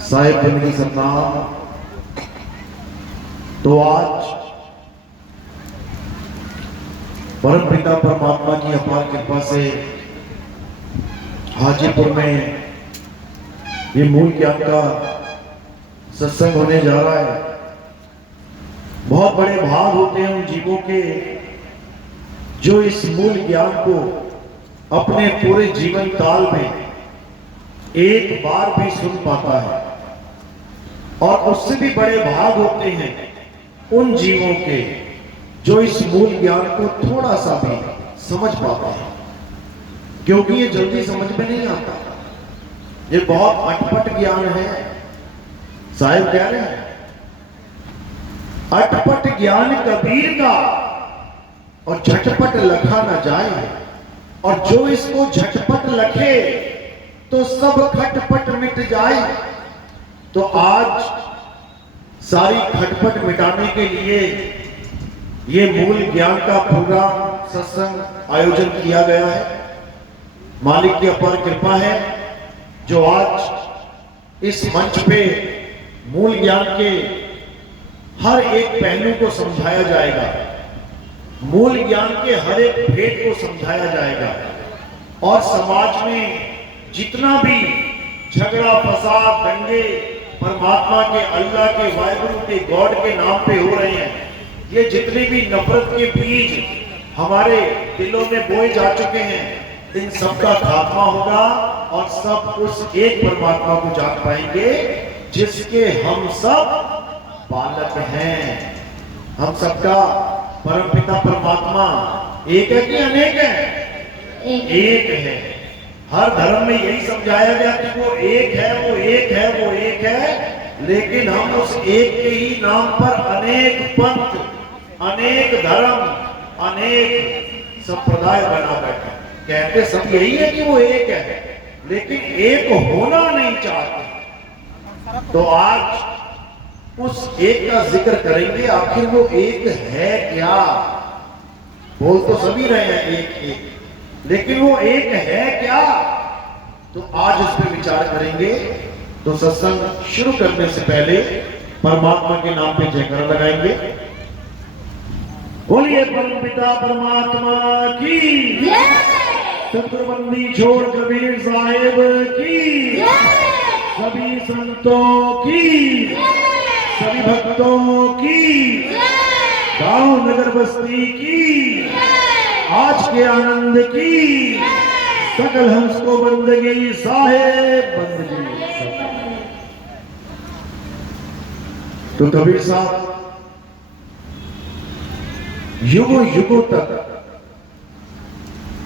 साहिब जिंदगी सतनाम। तो आज परम पिता परमात्मा की अपार कृपा से हाजीपुर में ये मूल ज्ञान का सत्संग होने जा रहा है। बहुत बड़े भाग होते हैं उन जीवों के जो इस मूल ज्ञान को अपने पूरे जीवन काल में एक बार भी सुन पाता है, और उससे भी बड़े भाग होते हैं उन जीवों के जो इस मूल ज्ञान को थोड़ा सा भी समझ पाते हैं, क्योंकि ये जल्दी समझ में नहीं आता। ये बहुत अटपट ज्ञान है। साहिब कह रहे हैं अटपट ज्ञान कबीर का और झटपट लखा न जाए, और जो इसको झटपट लखे तो सब खटपट मिट जाए। तो आज सारी खटपट मिटाने के लिए ये मूल ज्ञान का पूरा सत्संग आयोजन किया गया है। मालिक की अपार कृपा है जो आज इस मंच पे मूल ज्ञान के हर एक पहलू को समझाया जाएगा, मूल ज्ञान के हर एक भेद को समझाया जाएगा, और समाज में जितना भी झगड़ा फसाद दंगे परमात्मा के, अल्लाह के, वाहिगुरु के, गॉड के नाम पे हो रहे हैं, ये जितने भी नफरत के बीज हमारे दिलों में बोए जा चुके हैं, इन सब का खात्मा होगा और सब उस एक परमात्मा को जान पाएंगे जिसके हम सब बालक हैं। हम सबका परम पिता परमात्मा एक है कि अनेक है? एक है। हर धर्म में यही समझाया गया कि वो एक है, वो एक है, वो एक है, लेकिन हम उस एक के ही नाम पर अनेक पंथ, अनेक धर्म, अनेक संप्रदाय बना बैठे। कहते सब यही है कि वो एक है, लेकिन एक होना नहीं चाहते। तो आज उस एक का जिक्र करेंगे। आखिर वो एक है क्या? बोल तो सभी रहे हैं एक एक, लेकिन वो एक है क्या? तो आज उस पर विचार करेंगे। तो सत्संग शुरू करने से पहले परमात्मा के नाम पे जयकारा लगाएंगे। बोलिए परम पिता परमात्मा की, सतगुरुबंदी छोड़ कबीर साहिब की, सभी संतों की, सभी भक्तों की, गांव नगर बस्ती की, आज के आनंद की, सकल हंस को बंदगी साहेब बंदगी। तो कबीर साहब युगों युगों तक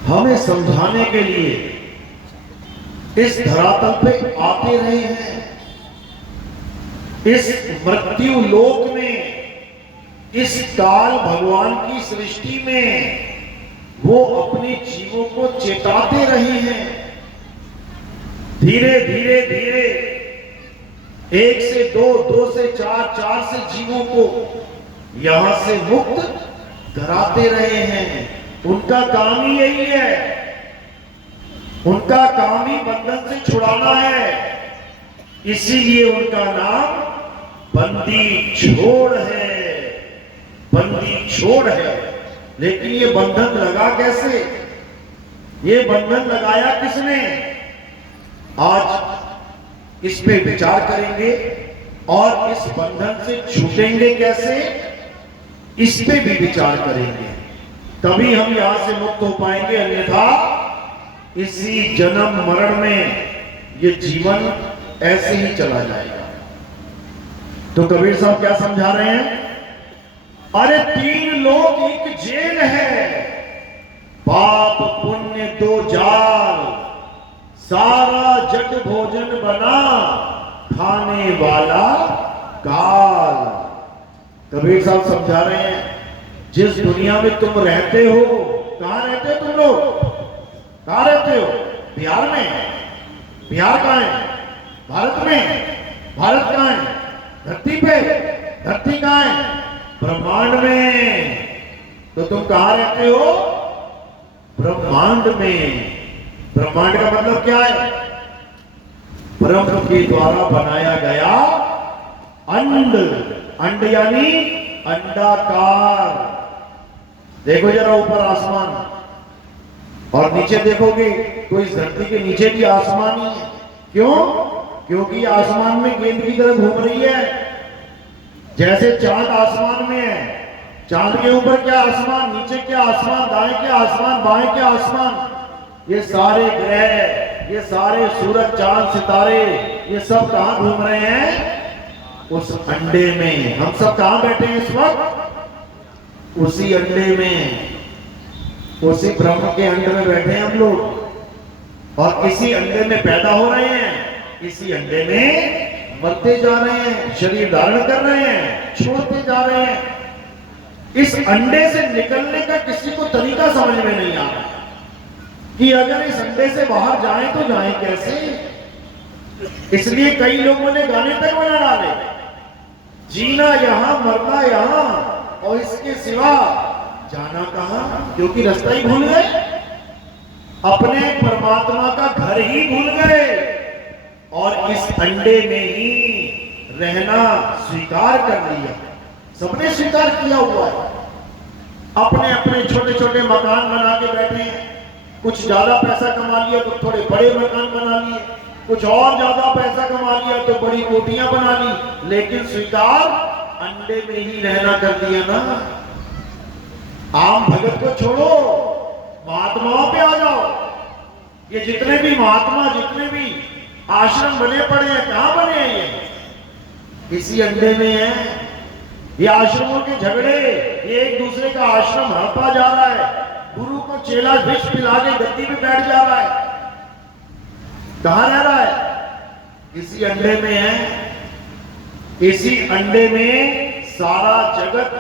हमें समझाने के लिए इस धरातल पे आते रहे हैं। इस मृत्यु लोक में, इस काल भगवान की सृष्टि में वो अपने जीवों को चेताते रहे हैं। धीरे धीरे धीरे एक से दो, दो से चार, चार से जीवों को यहां से मुक्त कराते रहे हैं। उनका काम ही यही है, उनका काम ही बंधन से छुड़ाना है। इसीलिए उनका नाम बंदी छोड़ है, बंदी छोड़ है। लेकिन ये बंधन लगा कैसे? ये बंधन लगाया किसने? आज इस पे विचार करेंगे, और इस बंधन से छूटेंगे कैसे, इस पे भी विचार करेंगे। तभी हम यहां से मुक्त हो पाएंगे, अन्यथा इसी जन्म मरण में ये जीवन ऐसे ही चला जाएगा। तो कबीर साहब क्या समझा रहे हैं? अरे तीन लोग एक जेल है, पाप पुण्य दो जाल, सारा जग भोजन बना, खाने वाला काल। कबीर साहब समझा रहे हैं जिस दुनिया में तुम रहते हो, कहां रहते हो तुम लोग? कहां रहते हो? बिहार में? बिहार कहां है? भारत में? भारत कहां है? धरती पे? धरती कहां है? ब्रह्मांड में। तो तुम कहां रहते हो? ब्रह्मांड में। ब्रह्मांड का मतलब क्या है? ब्रह्म के द्वारा बनाया गया अंड। अंड यानी अंडाकार। देखो जरा ऊपर आसमान और नीचे देखोगे तो इस धरती के नीचे भी आसमान ही है। क्यों? क्योंकि आसमान में गेंद की तरह घूम रही है। जैसे चांद आसमान में है, चांद के ऊपर क्या आसमान, नीचे क्या आसमान, दाएं क्या आसमान, बाएं क्या आसमान। ये सारे ग्रह, ये सारे सूरज, चांद, सितारे, ये सब कहां घूम रहे हैं? उस अंडे में। हम सब कहां बैठे हैं इस वक्त? उसी अंडे में, उसी ब्रह्म के अंडे में बैठे हैं हम लोग। और इसी अंडे में पैदा हो रहे हैं, इसी अंडे में मरते जा रहे हैं, शरीर धारण कर रहे हैं, छोड़ते जा रहे हैं। इस अंडे से निकलने का किसी को तरीका समझ में नहीं आ रहा कि अगर इस अंडे से बाहर जाएं तो जाएं कैसे। इसलिए कई लोगों ने गाने तक बना डाले, जीना यहां मरना यहां और इसके सिवा जाना कहां। क्योंकि रास्ता ही भूल गए, अपने परमात्मा का घर ही भूल गए और इस अंडे में ही रहना स्वीकार कर लिया। सबने स्वीकार किया हुआ है। अपने अपने छोटे छोटे मकान बना के बैठे हैं। कुछ ज्यादा पैसा कमा लिया तो थोड़े बड़े मकान बना लिए, कुछ और ज्यादा पैसा कमा लिया तो बड़ी कोठियां बना ली, लेकिन स्वीकार अंडे में ही रहना कर दिया ना। आम भगत को छोड़ो, महात्माओं पे आ जाओ। ये जितने भी महात्मा, जितने भी आश्रम बने पड़े हैं, कहां बने हैं? ये इसी अंडे में है। ये आश्रमों के झगड़े, ये एक दूसरे का आश्रम हड़पा जा रहा है। गुरु को चेला विष पिला के गद्दी पे बैठ जा रहा है। कहां रह रहा है? इसी अंडे में है। इसी अंडे में सारा जगत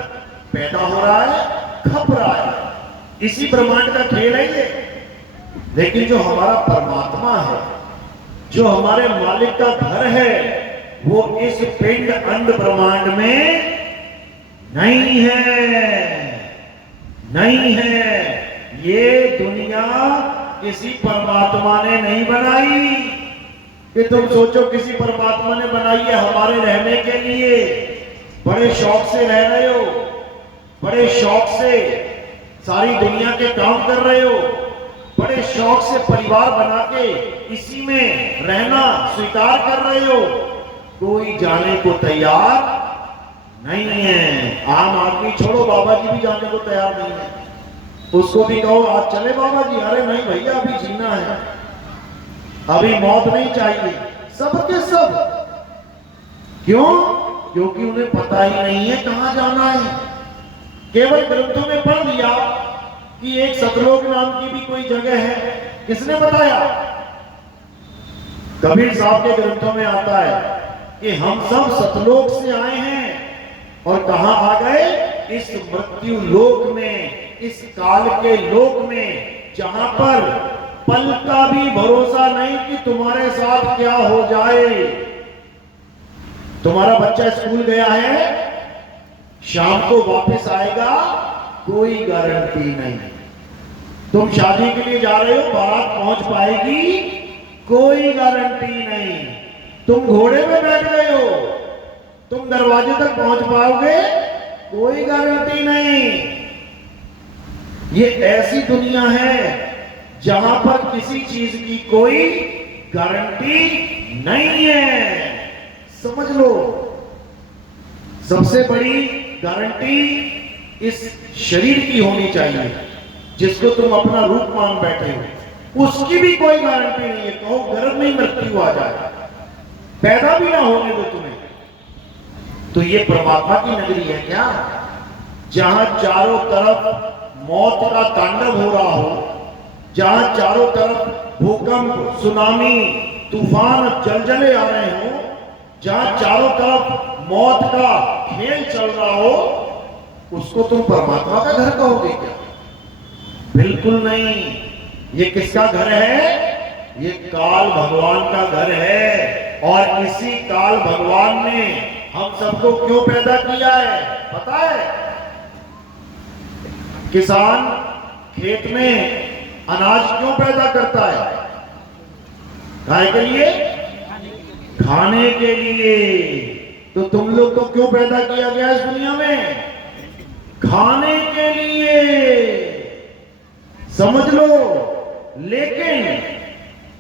पैदा हो रहा है, खप रहा है। इसी ब्रह्मांड का खेल है ये। लेकिन जो हमारा परमात्मा है, जो हमारे मालिक का घर है, वो इस पिंड अंड ब्रह्मांड में नहीं है, नहीं है। ये दुनिया किसी परमात्मा ने नहीं बनाई कि तुम सोचो किसी परमात्मा ने बनाई है हमारे रहने के लिए। बड़े शौक से रह रहे हो, बड़े शौक से सारी दुनिया के काम कर रहे हो, बड़े शौक से परिवार बना के इसी में रहना स्वीकार कर रहे हो। कोई जाने को तैयार नहीं है। आम आदमी छोड़ो, बाबा जी भी जाने को तैयार नहीं है। उसको भी कहो आज चले बाबा जी, अरे नहीं भैया अभी जीना है, अभी मौत नहीं चाहिए। सबके सब। क्यों? क्योंकि उन्हें पता ही नहीं है कहां जाना है। केवल ग्रंथों में पढ़ लिया कि एक सतलोक नाम की भी कोई जगह है। किसने बताया? कबीर साहब के ग्रंथों में आता है कि हम सब सतलोक से आए हैं और कहां आ गए? इस मृत्यु लोक में, इस काल के लोक में, जहां पर पल का भी भरोसा नहीं कि तुम्हारे साथ क्या हो जाए। तुम्हारा बच्चा स्कूल गया है, शाम को वापस आएगा, कोई गारंटी नहीं। तुम शादी के लिए जा रहे हो, बारात पहुंच पाएगी, कोई गारंटी नहीं। तुम घोड़े में बैठ गए हो, तुम दरवाजे तक पहुंच पाओगे, कोई गारंटी नहीं। ये ऐसी दुनिया है जहां पर किसी चीज की कोई गारंटी नहीं है। समझ लो, सबसे बड़ी गारंटी इस शरीर की होनी चाहिए जिसको तुम अपना रूप मान बैठे हो। उसकी भी कोई गारंटी नहीं है। कहो गर्भ में मृत्यु आ जाए, पैदा भी ना होने दो तुम्हें, तो ये परमात्मा की नगरी है क्या? जहां चारों तरफ मौत का तांडव हो रहा हो, जहां चारों तरफ भूकंप, सुनामी, तूफान, जलजले आ रहे हो, जहां चारों तरफ मौत का खेल चल रहा हो, उसको तुम परमात्मा का घर कहोगे क्या? बिल्कुल नहीं। ये किसका घर है? ये काल भगवान का घर है। और इसी काल भगवान ने हम सबको क्यों पैदा किया है पता है? किसान खेत में अनाज क्यों पैदा करता है? गाय के लिए? खाने के लिए। तो तुम लोग को क्यों पैदा किया गया इस दुनिया में? खाने के लिए, समझ लो। लेकिन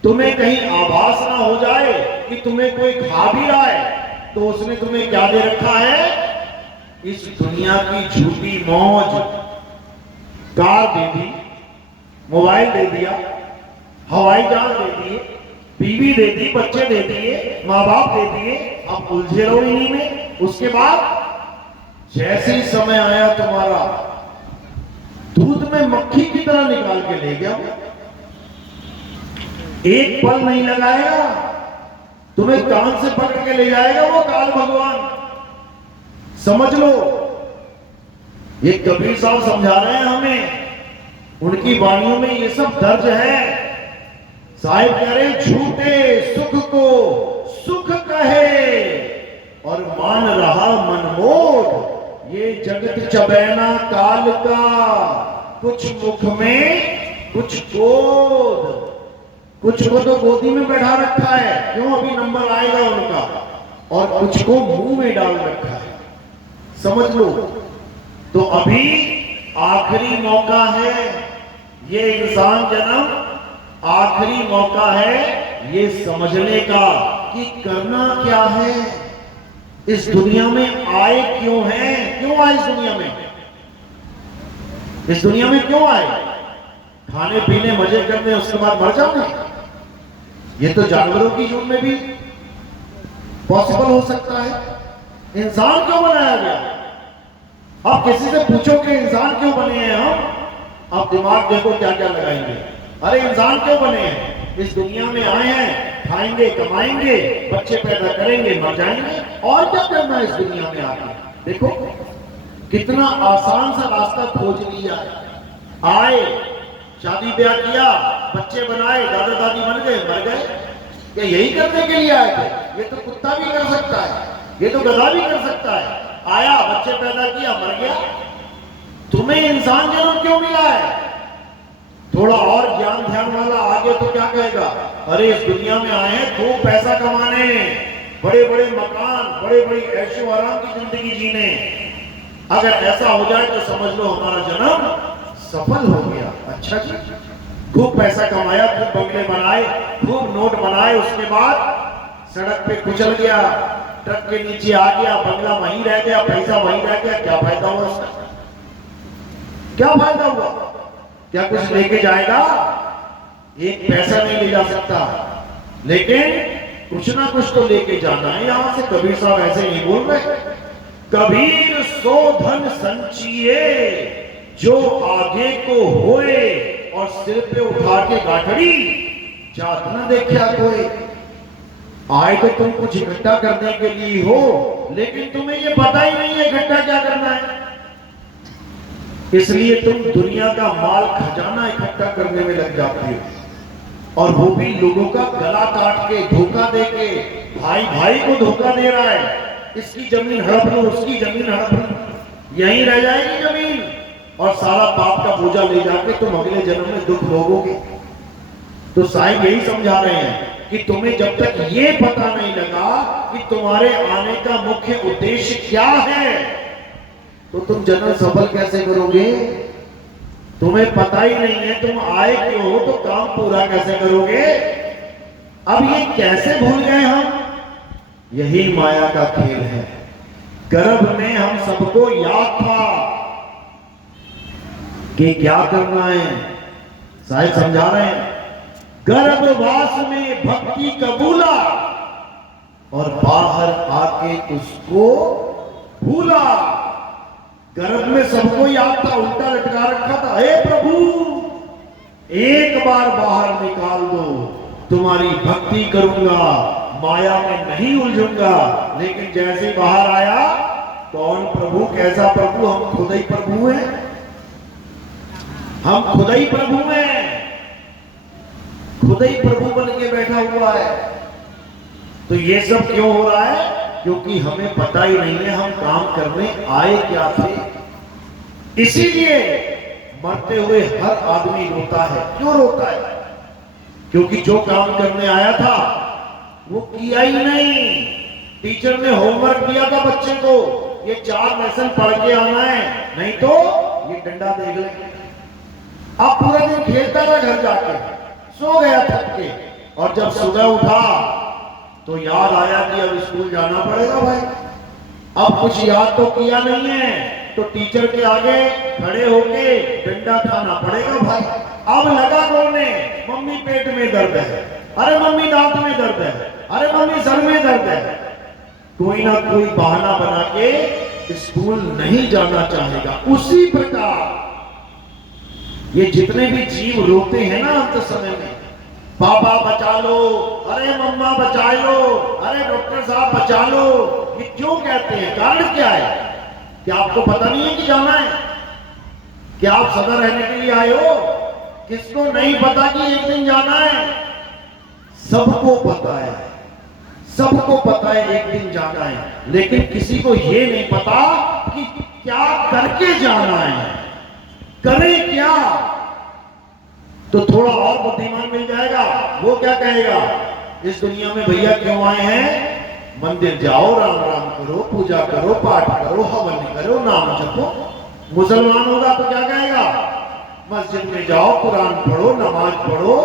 तुम्हें कहीं आभास ना हो जाए कि तुम्हें कोई खा भी रहा है, तो उसने तुम्हें क्या दे रखा है? इस दुनिया की झूठी मौज। कार दे दी, मोबाइल दे दिया, हवाई जहाज दे दिए, बीवी दे दी, बच्चे दे दिए, माँ बाप दे दिए, अब उलझे रहो इन्हीं में। उसके बाद जैसे ही समय आया तुम्हारा, दूध में मक्खी की तरह निकाल के ले गया। एक पल नहीं लगाएगा, तुम्हें कान से पकड़ के ले जाएगा वो काल भगवान। समझ लो, ये कबीर साहब समझा रहे हैं हमें, उनकी वाणियों में ये सब दर्ज है। साहिब कह रहे झूठे सुख को सुख कहे और मान रहा मनमोह, ये जगत चबैना काल का, कुछ मुख में कुछ गोद। कुछ को तो गोदी में बैठा रखा है, क्यों? अभी नंबर आएगा उनका। और कुछ को मुंह में डाल रखा है। समझ लो। तो अभी आखिरी मौका है, ये इंसान जन्म आखिरी मौका है ये समझने का कि करना क्या है, इस दुनिया में आए क्यों हैं, क्यों आए इस दुनिया में, इस दुनिया में क्यों आए? खाने पीने मजे करने, उसके बाद मर जाओगे? ये तो जानवरों की जून में भी पॉसिबल हो सकता है। इंसान क्यों बनाया गया? आप किसी से पूछो कि इंसान क्यों बने हैं हम, आप दिमाग देखो क्या क्या लगाएंगे। अरे इंसान क्यों बने हैं? इस दुनिया में आए हैं, खाएंगे, कमाएंगे, बच्चे पैदा करेंगे, मर जाएंगे, और क्या करना है इस दुनिया में आके? देखो कितना आसान सा रास्ता खोज लिया है। आए, शादी ब्याह किया, बच्चे बनाए, दादा दादी बन गए, मर गए। क्या यही करने के लिए आए थे? ये तो कुत्ता भी कर सकता है, ये तो गधा भी कर सकता है। आया, बच्चे पैदा किया, मर गया। तुम्हें इंसान जन्म क्यों मिला है? थोड़ा और ज्ञान ध्यान वाला आगे तो क्या कहेगा? अरे इस दुनिया में आए हैं खूब पैसा कमाने, बड़े बड़े मकान, बड़े बड़ी ऐशो आराम की जिंदगी जीने। अगर ऐसा हो जाए तो समझ लो हमारा जन्म सफल हो गया। अच्छा जी, खूब पैसा कमाया, खूब बंगले बनाए, खूब नोट बनाए, उसके बाद सड़क पे कुचल गया, ट्रक के नीचे आ गया, बंगला वहीं रह गया, पैसा वहीं रह गया, क्या फायदा हुआ उसका? क्या फायदा हुआ? क्या कुछ लेके जाएगा? एक पैसा नहीं ले जा सकता, लेकिन कुछ ना कुछ तो लेके जाना है यहां से। कबीर साहब ऐसे नहीं बोल रहे। कबीर सो धन संचिए जो आगे को होए, और सिर पे उठा के गाठड़ी जात न देखा कोई। आए तो तुम कुछ इकट्ठा करने के लिए हो, लेकिन तुम्हें ये पता ही नहीं है इकट्ठा क्या करना है। इसलिए तुम दुनिया का माल खजाना इकट्ठा करने में लग जाती हो, और वो भी लोगों का गला काट के, धोखा दे के। भाई भाई को धोखा दे रहा है, इसकी जमीन हड़प लो, उसकी जमीन हड़प लो, यहीं रह जाएगी जमीन, और सारा पाप का बोझा ले जाके तुम अगले जन्म में दुख भोगोगे। तो साहिब यही समझा रहे हैं कि तुम्हें जब तक ये पता नहीं लगा कि तुम्हारे आने का मुख्य उद्देश्य क्या है, तो तुम जन्म सफल कैसे करोगे? तुम्हें पता ही नहीं है तुम आए क्यों हो, तो काम पूरा कैसे करोगे? अब ये कैसे भूल गए हम? यही माया का खेल है। गर्भ में हम सबको याद था कि क्या करना है। साहिब समझा रहे हैं, गर्भवास में भक्ति कबूला और बाहर आके उसको भूला। गर्भ में सबको याद था, उल्टा लटका रखा था, हे प्रभु एक बार बाहर निकाल दो, तुम्हारी भक्ति करूंगा, माया में नहीं उलझूंगा। लेकिन जैसे ही बाहर आया, कौन प्रभु, कैसा प्रभु? हम खुद ही प्रभु हैं, हम खुद ही प्रभु हैं, खुद ही प्रभु बन के बैठा हुआ है। तो ये सब क्यों हो रहा है? क्योंकि हमें पता ही नहीं है हम काम करने आए क्या थे। इसीलिए मरते हुए हर आदमी रोता है। क्यों रोता है? क्योंकि जो काम करने आया था वो किया ही नहीं। टीचर ने होमवर्क दिया था बच्चे को, ये 4 लेसन पढ़ के आना है, नहीं तो ये डंडा देख ले। अब पूरा दिन खेलता रहा, घर जाके सो गया थक के, और जब सुबह उठा तो याद आया कि अब स्कूल जाना पड़ेगा भाई। अब कुछ याद तो किया नहीं है, तो टीचर के आगे खड़े होके डंडा खाना पड़ेगा भाई। अब लगा रोने, मम्मी पेट में दर्द है, अरे मम्मी दांत में दर्द है, अरे मम्मी सर में दर्द है। कोई ना कोई बहाना बना के स्कूल नहीं जाना चाहेगा। उसी प्रकार ये जितने भी जीव रोते हैं ना अंत समय में, पापा बचा लो, अरे मम्मा बचा लो, अरे डॉक्टर साहब बचा लो, ये क्यों कहते हैं? कारण क्या है? क्या आपको पता नहीं है कि जाना है? क्या आप सदा रहने के लिए आए हो? किसको नहीं पता कि एक दिन जाना है? सबको पता है, सबको पता है एक दिन जाना है, लेकिन किसी को ये नहीं पता कि क्या करके जाना है, करें क्या। तो थोड़ा और बुद्धिमान मिल जाएगा, वो क्या कहेगा, इस दुनिया में भैया क्यों आए हैं? मंदिर जाओ, राम राम करो, पूजा करो, पाठ करो, हवन करो, नाम जपो। मुसलमान होगा तो क्या कहेगा, मस्जिद में जाओ, कुरान पढ़ो, नमाज पढ़ो,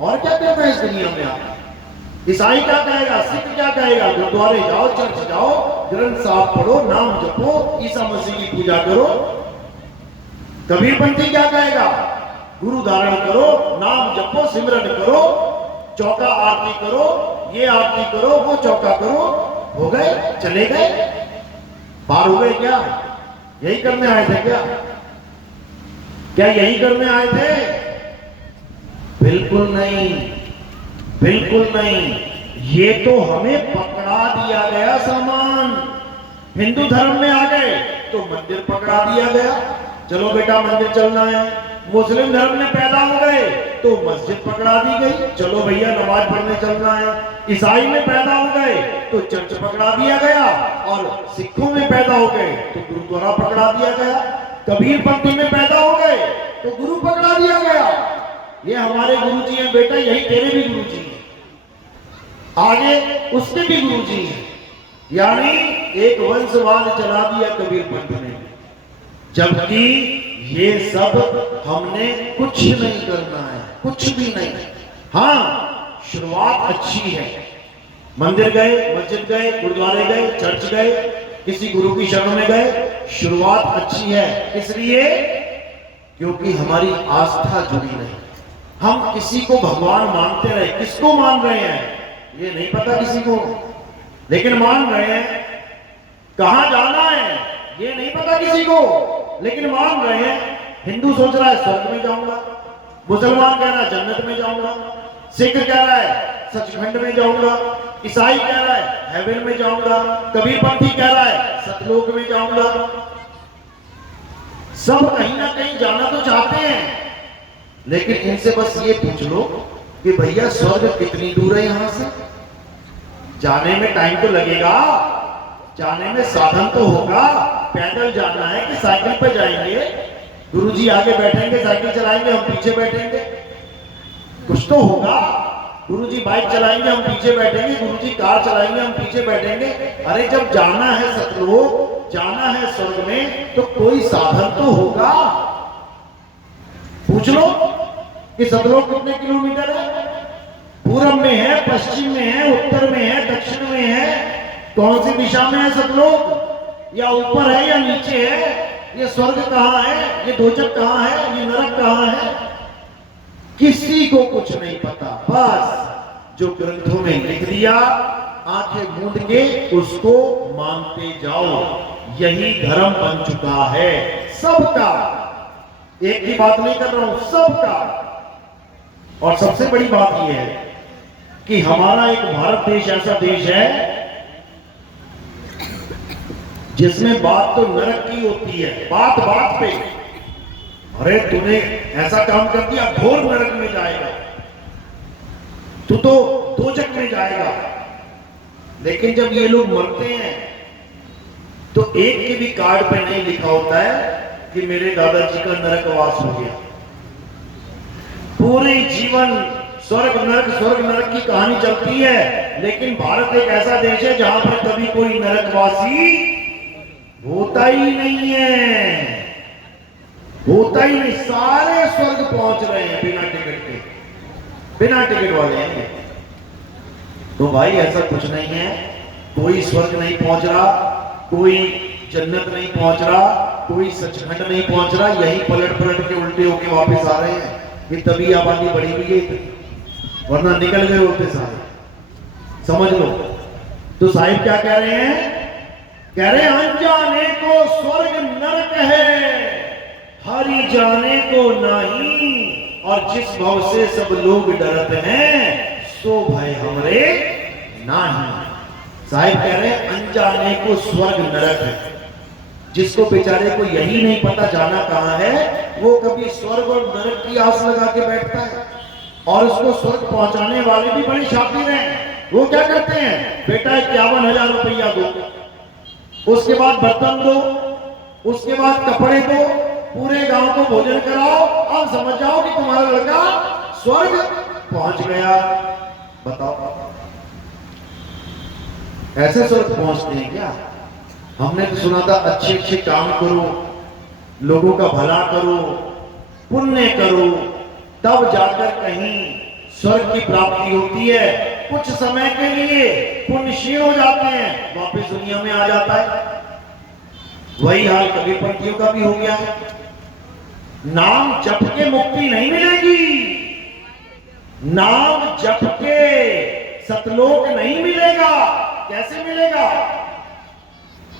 और क्या करना है इस दुनिया में आप। ईसाई क्या कहेगा, सिख क्या कहेगा, गुरुद्वारे जाओ, चर्च जाओ, ग्रंथ साहब पढ़ो, नाम जपो, ईसा मसीह की पूजा करो। कबीरपंथी क्या कहेगा, गुरु धारण करो, नाम जपो, सिमरन करो, चौका आरती करो, ये आरती करो, वो चौका करो। हो गए, चले गए, पार हो गए क्या? यही करने आए थे क्या? क्या यही करने आए थे? बिल्कुल नहीं, बिल्कुल नहीं। ये तो हमें पकड़ा दिया गया सामान। हिंदू धर्म में आ गए तो मंदिर पकड़ा दिया गया, चलो बेटा मंदिर चलना है। मुस्लिम धर्म में पैदा हो गए तो मस्जिद पकड़ा दी गई, चलो भैया नमाज पढ़ने चलना है। ईसाई में पैदा हो गए तो चर्च पकड़ा दिया गया, और सिखों में पैदा हो गए तो गुरुद्वारा पकड़ा दिया गया। कबीरपंथी में पैदा हो गए तो गुरु पकड़ा दिया गया। ये हमारे गुरुजी हैं बेटा, यही तेरे भी गुरुजी हैं, आगे उसके भी गुरुजी हैं। यानी एक वंशवाद चला दिया कबीरपंथ ने, जबकि ये सब हमने कुछ नहीं करना है, कुछ भी नहीं। हाँ, शुरुआत अच्छी है, मंदिर गए, मस्जिद गए, गुरुद्वारे गए, चर्च गए, किसी गुरु की शरण में गए, शुरुआत अच्छी है। इसलिए क्योंकि हमारी आस्था जुड़ी नहीं। हम किसी को भगवान मानते रहे, किसको मान रहे हैं ये नहीं पता किसी को, लेकिन मान रहे हैं। कहां जाना है ये नहीं पता किसी को, लेकिन मान रहे हैं। हिंदू सोच रहा है स्वर्ग में जाऊंगा, मुसलमान कह रहा है जन्नत में जाऊंगा, सिख कह रहा है सचखंड में जाऊंगा, ईसाई कह रहा है हेवन में जाऊंगा, कबीरपंथी कह रहा है सतलोक में जाऊंगा। सब कहीं ना कहीं जाना तो चाहते हैं, लेकिन इनसे बस ये पूछ लो कि भैया स्वर्ग कितनी दूर है यहां से? जाने में टाइम तो लगेगा, जाने में साधन तो होगा। पैदल जाना है कि साइकिल पे जाएंगे? गुरुजी आगे बैठेंगे, साइकिल चलाएंगे, हम पीछे बैठेंगे, कुछ तो होगा। गुरुजी बाइक चलाएंगे, हम पीछे बैठेंगे, गुरुजी कार चलाएंगे, हम पीछे बैठेंगे। अरे जब जाना है सतलोक, जाना है स्वर्ग में, तो कोई साधन तो होगा। पूछ लो कि सतलोक कितने किलोमीटर है? पूरब में है, पश्चिम में है, उत्तर में है, दक्षिण में है? कौन सी दिशा में है सतलोक? या ऊपर है या नीचे है? ये स्वर्ग कहां है? ये दोजख कहां है? ये नरक कहां है? किसी को कुछ नहीं पता। बस जो ग्रंथों में लिख दिया, आंखें मूंद के उसको मानते जाओ। यही धर्म बन चुका है सबका। एक ही बात नहीं कर रहा हूं, सबका। और सबसे बड़ी बात यह है कि हमारा एक भारत देश ऐसा देश है जिसमें बात तो नरक की होती है, बात बात पे। अरे तूने ऐसा काम कर दिया, घोर नरक में जाएगा, तू तो दोजख में जाएगा। लेकिन जब ये लोग मरते हैं तो एक के भी कार्ड पे नहीं लिखा होता है कि मेरे दादाजी का नरकवास हो गया। पूरे जीवन स्वर्ग नरक की कहानी चलती है, लेकिन भारत एक ऐसा देश है जहां पर कभी कोई नरकवासी होता ही नहीं है, होता ही नहीं। सारे स्वर्ग पहुंच रहे हैं बिना टिकट के, बिना टिकट वाले हैं। तो भाई ऐसा कुछ नहीं है, कोई स्वर्ग नहीं पहुंच रहा, कोई जन्नत नहीं पहुंच रहा, कोई सचखंड नहीं पहुंच रहा, यही पलट पलट के उल्टे होके वापस आ रहे हैं। ये तभी आबादी बढ़ी हुई है, वरना निकल गए होते सारे, समझ लो। तो साहिब क्या कह रहे हैं? कह रहे हैं अनजाने को स्वर्ग नरक है, हरि जाने को नहीं, और जिस भव से सब लोग डरते हैं सो भय हमरे नाही। साहिब कह रहे हैं अनजाने को स्वर्ग नरक है, जिसको बेचारे को यही नहीं पता जाना कहां है, वो कभी स्वर्ग और नरक की आस लगा के बैठता है। और उसको स्वर्ग पहुंचाने वाले भी बड़े शातिर हैं। वो क्या करते हैं? बेटा 51,000 रुपया दो, उसके बाद बर्तन दो, उसके बाद कपड़े दो, पूरे गांव को भोजन कराओ, अब समझ जाओ कि तुम्हारा लड़का स्वर्ग पहुंच गया। बताओ ऐसे स्वर्ग पहुंचते हैं क्या? हमने तो सुना था अच्छे अच्छे काम करो, लोगों का भला करो, पुण्य करो, तब जाकर कहीं स्वर्ग की प्राप्ति होती है। कुछ समय के लिए पुण्य क्षीण हो जाते हैं, वापस दुनिया में आ जाता है। वही हाल कबीरपंथियों का भी हो गया है। नाम जप के मुक्ति नहीं मिलेगी, नाम जप के सतलोक नहीं मिलेगा। कैसे मिलेगा?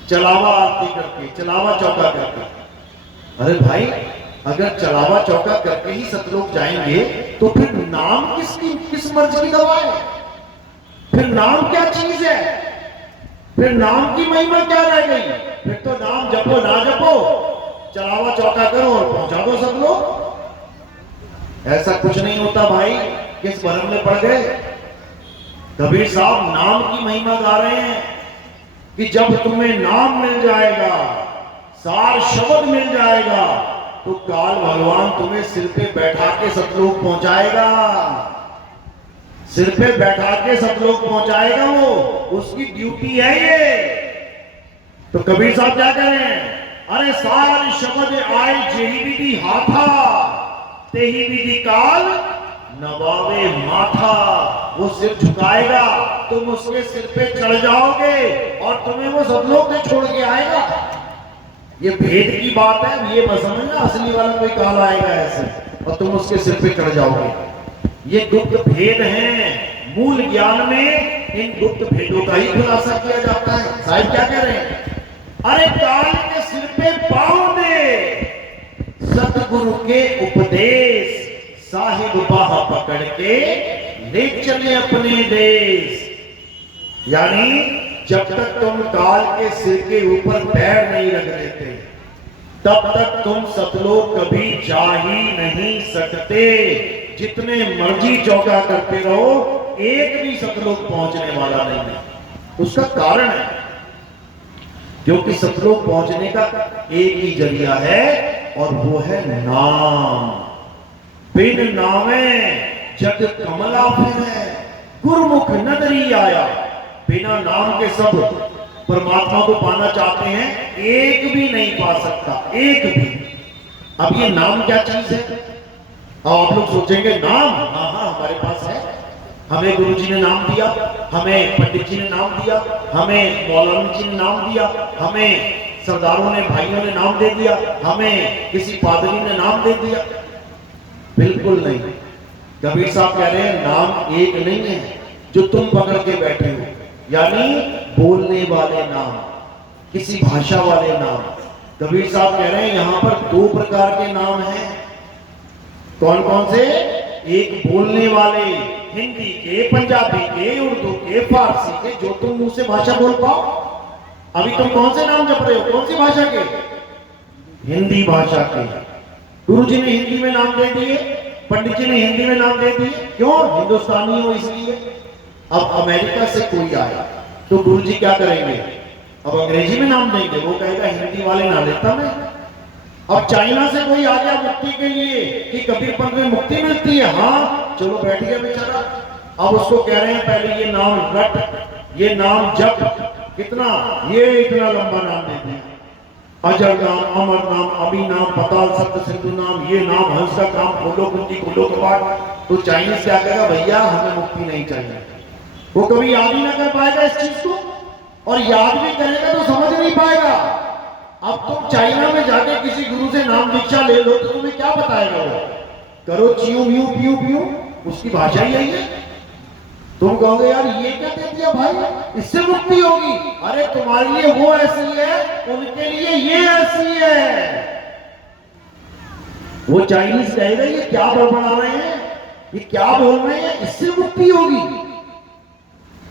चलावा आरती करके, चलावा चौका करके। अरे भाई, अगर चलावा चौका करके ही सतलोक जाएंगे तो फिर नाम किस मर्ज की दवा है? फिर नाम क्या चीज है? फिर नाम की महिमा क्या रह गई? फिर तो नाम जपो ना जपो, चलावा चौका करो और पहुंचा दो सब लोग। ऐसा कुछ नहीं होता भाई, किस भरम में पड़ गए। कबीर साहब नाम की महिमा गा रहे हैं कि जब तुम्हें नाम मिल जाएगा, सार शब्द मिल जाएगा, तो काल भगवान तुम्हें सिर पे बैठा के सतलोक पहुंचाएगा, सिर पे बैठा के सतलोक पहुंचाएगा। वो उसकी ड्यूटी है ये। तो कबीर साहब क्या कह रहे हैं? अरे सार शब्द आए जेही विधि हाथा, तेही विधि काल नवावे माथा। वो सिर झुकाएगा, तुम उसके सिर पे चढ़ जाओगे और तुम्हें वो सतलोक से छोड़ के आएगा। ये भेद की बात है, ये मत समझना असली वाला कोई काल आएगा ऐसे और तुम उसके सिर पे चढ़ जाओगे। ये गुप्त भेद हैं। मूल ज्ञान में इन गुप्त भेदों का ही खुलासा किया जाता है। साहिब क्या कह रहे हैं? अरे काल के सिर पे पाँव दे, सतगुरु के उपदेश, साहिब बाह पकड़ के ले चले अपने देश। यानी जब तक तुम काल के सिर के ऊपर पैर नहीं रख देते, तब तक तुम सतलोक कभी जा ही नहीं सकते। जितने मर्जी चौका करते रहो, एक भी सतलोक पहुंचने वाला नहीं है। उसका कारण है क्योंकि सतलोक पहुंचने का एक ही जरिया है और वो है नाम। बिन नामे जग कमला फिरै, गुरमुख नदरी आया। बिना नाम के सब परमात्मा को पाना चाहते हैं, एक भी नहीं पा सकता, एक भी। अब ये नाम क्या चीज है? आप लोग सोचेंगे नाम, हाँ हाँ हमारे पास है, हमें गुरुजी ने नाम दिया, हमें पंडित जी ने नाम दिया, हमें मौलाना जी ने नाम दिया, हमें सरदारों ने, भाइयों ने नाम दे दिया, हमें किसी पादरी ने नाम दे दिया। बिल्कुल नहीं। कबीर साहब कह रहे हैं नाम एक नहीं है जो तुम पकड़ के बैठे हो, यानी बोलने वाले नाम, किसी भाषा वाले नाम। कबीर साहब कह रहे हैं यहां पर दो प्रकार के नाम हैं। कौन कौन से? एक बोलने वाले, हिंदी के, पंजाबी के, उर्दू के, फारसी के, जो तुम मुंह से भाषा बोल पाओ। अभी तुम कौन से नाम जप रहे हो? कौन सी भाषा के? हिंदी भाषा के। गुरु जी ने हिंदी में नाम दे दिए, पंडित जी ने हिंदी में नाम दे दिए। क्यों? हिंदुस्तानी हो इसलिए। अब अमेरिका से कोई आया तो गुरु जी क्या करेंगे? अब अंग्रेजी में नाम देंगे, वो कहेगा हिंदी वाले ना लेता मैं। अब चाइना से कोई आ गया मुक्ति के लिए कि कबीर पंथ में मुक्ति मिलती है, हाँ चलो बैठ गया बेचारा, अब उसको कह रहे हैं पहले ये नाम रट, ये नाम जप। कितना? ये इतना लंबा नाम देते हैं। अजर नाम, अमर नाम, अभी नाम, पताल सप्त सिंधु नाम, ये नाम, हंस का काम, खोलो कुंजी, खोलो कपाट। तो चाइनीज क्या कहेगा? भैया हमें मुक्ति नहीं चाहिए। वो कभी याद ही ना कर पाएगा इस चीज को, और याद भी करेगा तो समझ नहीं पाएगा। अब तुम चाइना में जाके किसी गुरु से नाम दीक्षा ले लो तो तुम्हें क्या बताएगा वो? करो चियो म्यू पियो पियो, उसकी भाषा ही यही है। तुम कहोगे यार ये क्या दे दिया भाई, इससे मुक्ति होगी। अरे तुम्हारे लिए वो ऐसी है, उनके लिए ये ऐसी है। वो चाइनीज कहेगा ये क्या बड़बड़ा रहे हैं, ये क्या बोल रहे हैं, इससे मुक्ति होगी?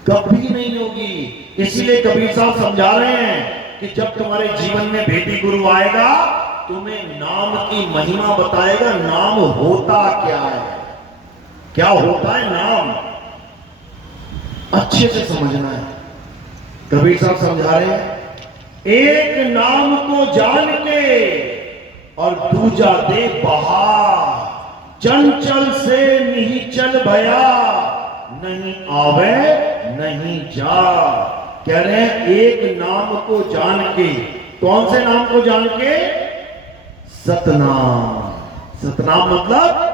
कभी नहीं होगी। इसीलिए कबीर साहब समझा रहे हैं कि जब तुम्हारे जीवन में भेदी गुरु आएगा, तुम्हें नाम की महिमा बताएगा। नाम होता क्या है, क्या होता है नाम, अच्छे से समझना है। कबीर साहब समझा रहे हैं, एक नाम को जान के और दूजा दे बहा, चंचल से नहीं चल भया, नहीं आवे नहीं जा। कह रहे हैं एक नाम को जान के। कौन से नाम को जान के? सतनाम। सतनाम मतलब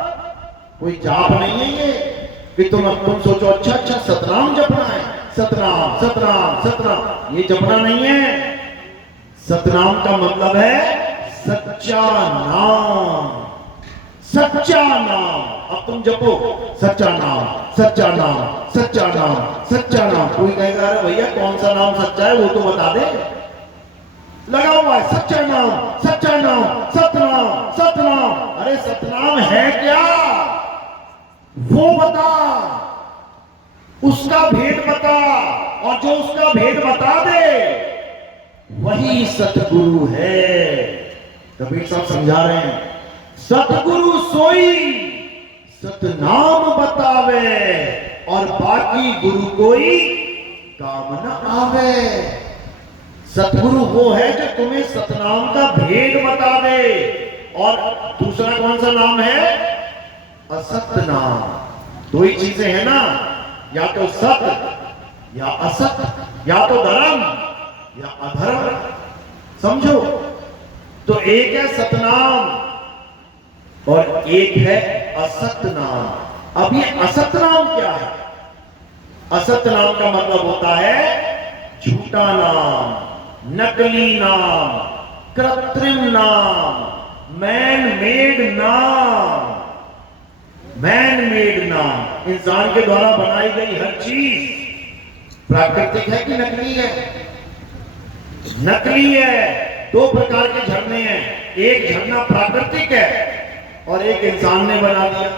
कोई जाप नहीं है ये कि तुम सोचो अच्छा अच्छा सतनाम जपना है, सतनाम सतनाम सतनाम, ये जपना नहीं है। सतनाम का मतलब है सच्चा नाम, सच्चा नाम। अब तुम जपो सच्चा नाम, सच्चा नाम, सच्चा नाम, सच्चा नाम। कोई कहेगा अरे भैया कौन सा नाम सच्चा है वो तो बता दे। लगा हुआ है सच्चा नाम, सच्चा नाम, सतनाम सतनाम। अरे सतनाम है क्या वो बता, उसका भेद बता, और जो उसका भेद बता दे वही सतगुरु है। कबीर साहब समझा रहे हैं, सतगुरु सोई सतनाम बतावे, और बाकी गुरु कोई काम न आवे। सतगुरु वो है जो तुम्हें सतनाम का भेद बता दे। और दूसरा कौन सा नाम है? असत नाम। दो ही चीजें हैं ना, या तो सत या असत, या तो धर्म या अधर्म। समझो, तो एक है सतनाम और एक है असत नाम। अब ये असत नाम क्या है? असत नाम का मतलब होता है झूठा नाम, नकली नाम, कृत्रिम नाम, मैन मेड नाम। मैन मेड नाम, इंसान के द्वारा बनाई गई हर चीज प्राकृतिक है कि नकली है? नकली है। दो प्रकार के झरने हैं, एक झरना प्राकृतिक है और एक इंसान ने बना दिया।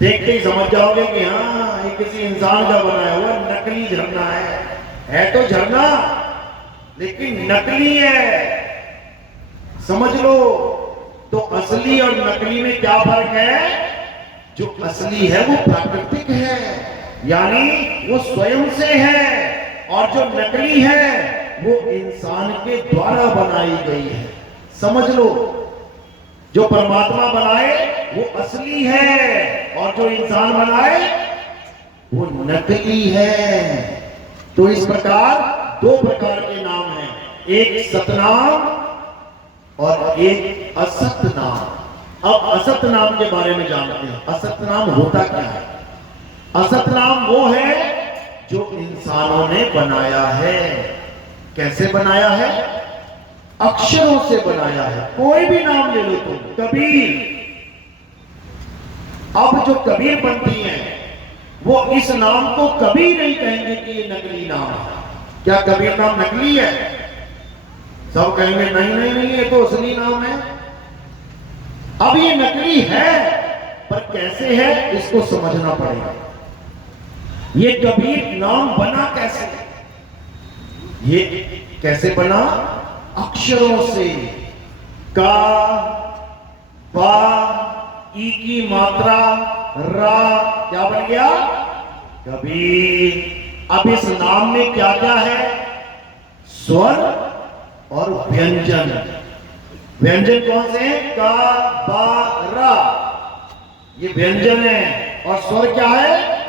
देखते ही समझ जाओगे कि हाँ ये किसी इंसान का बनाया हुआ नकली झरना है तो झरना लेकिन नकली है। समझ लो। तो असली और नकली में क्या फर्क है? जो असली है वो प्राकृतिक है, यानी वो स्वयं से है, और जो नकली है वो इंसान के द्वारा बनाई गई है। समझ लो, जो परमात्मा बनाए वो असली है, और जो इंसान बनाए वो नकली है। तो इस प्रकार दो प्रकार के नाम हैं, एक सतनाम और एक असत नाम। अब असत नाम के बारे में जानते हैं। असत नाम होता क्या है? असत नाम वो है जो इंसानों ने बनाया है। कैसे बनाया है? अक्षरों से बनाया है। कोई भी नाम ले लो तुम, कबीर। अब जो कबीर बनती हैं वो इस नाम को कभी नहीं कहेंगे कि ये नकली नाम है। क्या कबीर नाम नकली है? सब कहेंगे नहीं नहीं नहीं ये तो असली नाम है। अब ये नकली है पर कैसे है इसको समझना पड़ेगा। ये कबीर नाम बना कैसे? ये कैसे बना? अक्षरों से। का, बा, ई की मात्रा, रा, क्या बन गया? कबीर। अब इस नाम में क्या क्या है? स्वर और व्यंजन। व्यंजन कौन से हैं? का, बा, रा, ये व्यंजन है। और स्वर क्या है?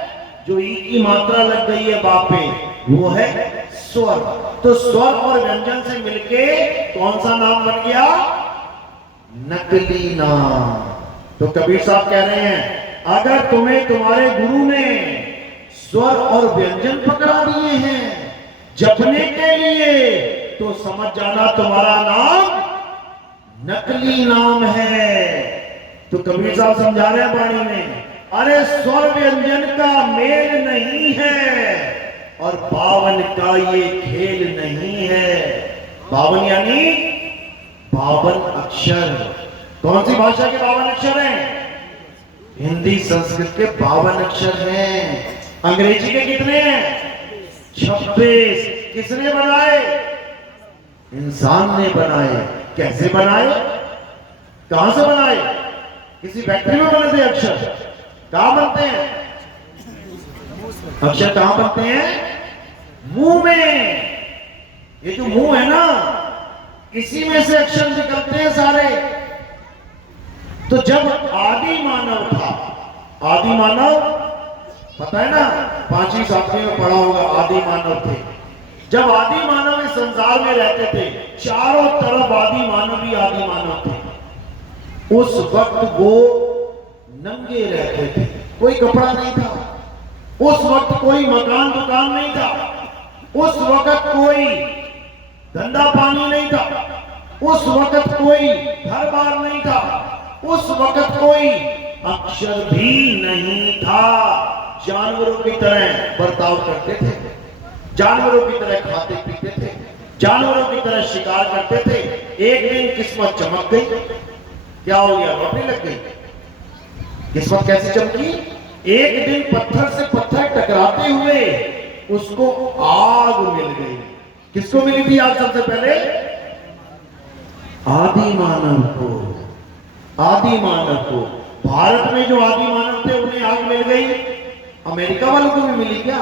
जो ई की मात्रा लग गई है बा पे, वो है स्वर। तो स्वर और व्यंजन से मिलके कौन सा नाम बन गया? नकली नाम। तो कबीर साहब कह रहे हैं, अगर तुम्हें तुम्हारे गुरु ने स्वर और व्यंजन पकड़ा दिए हैं जपने के लिए, तो समझ जाना तुम्हारा नाम नकली नाम है। तो कबीर साहब समझा रहे हैं वाणी में, अरे स्वर व्यंजन का मेल नहीं है और बावन का ये खेल नहीं है। बावन यानी 52 अक्षर। कौन सी भाषा के 52 अक्षर हैं? हिंदी संस्कृत के 52 अक्षर हैं। अंग्रेजी के कितने हैं? 26। किसने बनाए? इंसान ने बनाए। कैसे बनाए? कहां से बनाए? किसी फैक्ट्री में बने थे अक्षर? कहां बनते हैं अक्षर? कहां बनते हैं? मुंह में। ये जो मुंह है ना, इसी में से अक्षर निकलते हैं सारे। तो जब आदि मानव था, आदि मानव पता है ना, 5वीं 7वीं में पढ़ा होगा, आदि मानव थे। जब आदि मानव इस संसार में रहते थे, चारों तरफ आदि मानव ही आदि मानव थे। उस वक्त वो नंगे रहते थे, कोई कपड़ा नहीं था। उस वक्त कोई मकान दुकान नहीं था। उस वक्त कोई धंधा पानी नहीं था। उस वक्त कोई घर बार नहीं था। उस वक्त कोई अक्षर भी नहीं था। जानवरों की तरह बर्ताव करते थे, जानवरों की तरह खाते पीते थे, जानवरों की तरह शिकार करते थे। एक दिन किस्मत चमक गई। क्या हो गया? लौटने लग गई। किस्मत कैसे चमकी? एक दिन पत्थर से पत्थर टकराते हुए उसको आग मिल गई। किसको मिली थी आग सबसे पहले? आदि मानव को। आदि मानव को। भारत में जो आदि मानव थे उन्हें आग मिल गई। अमेरिका वालों को भी मिली क्या?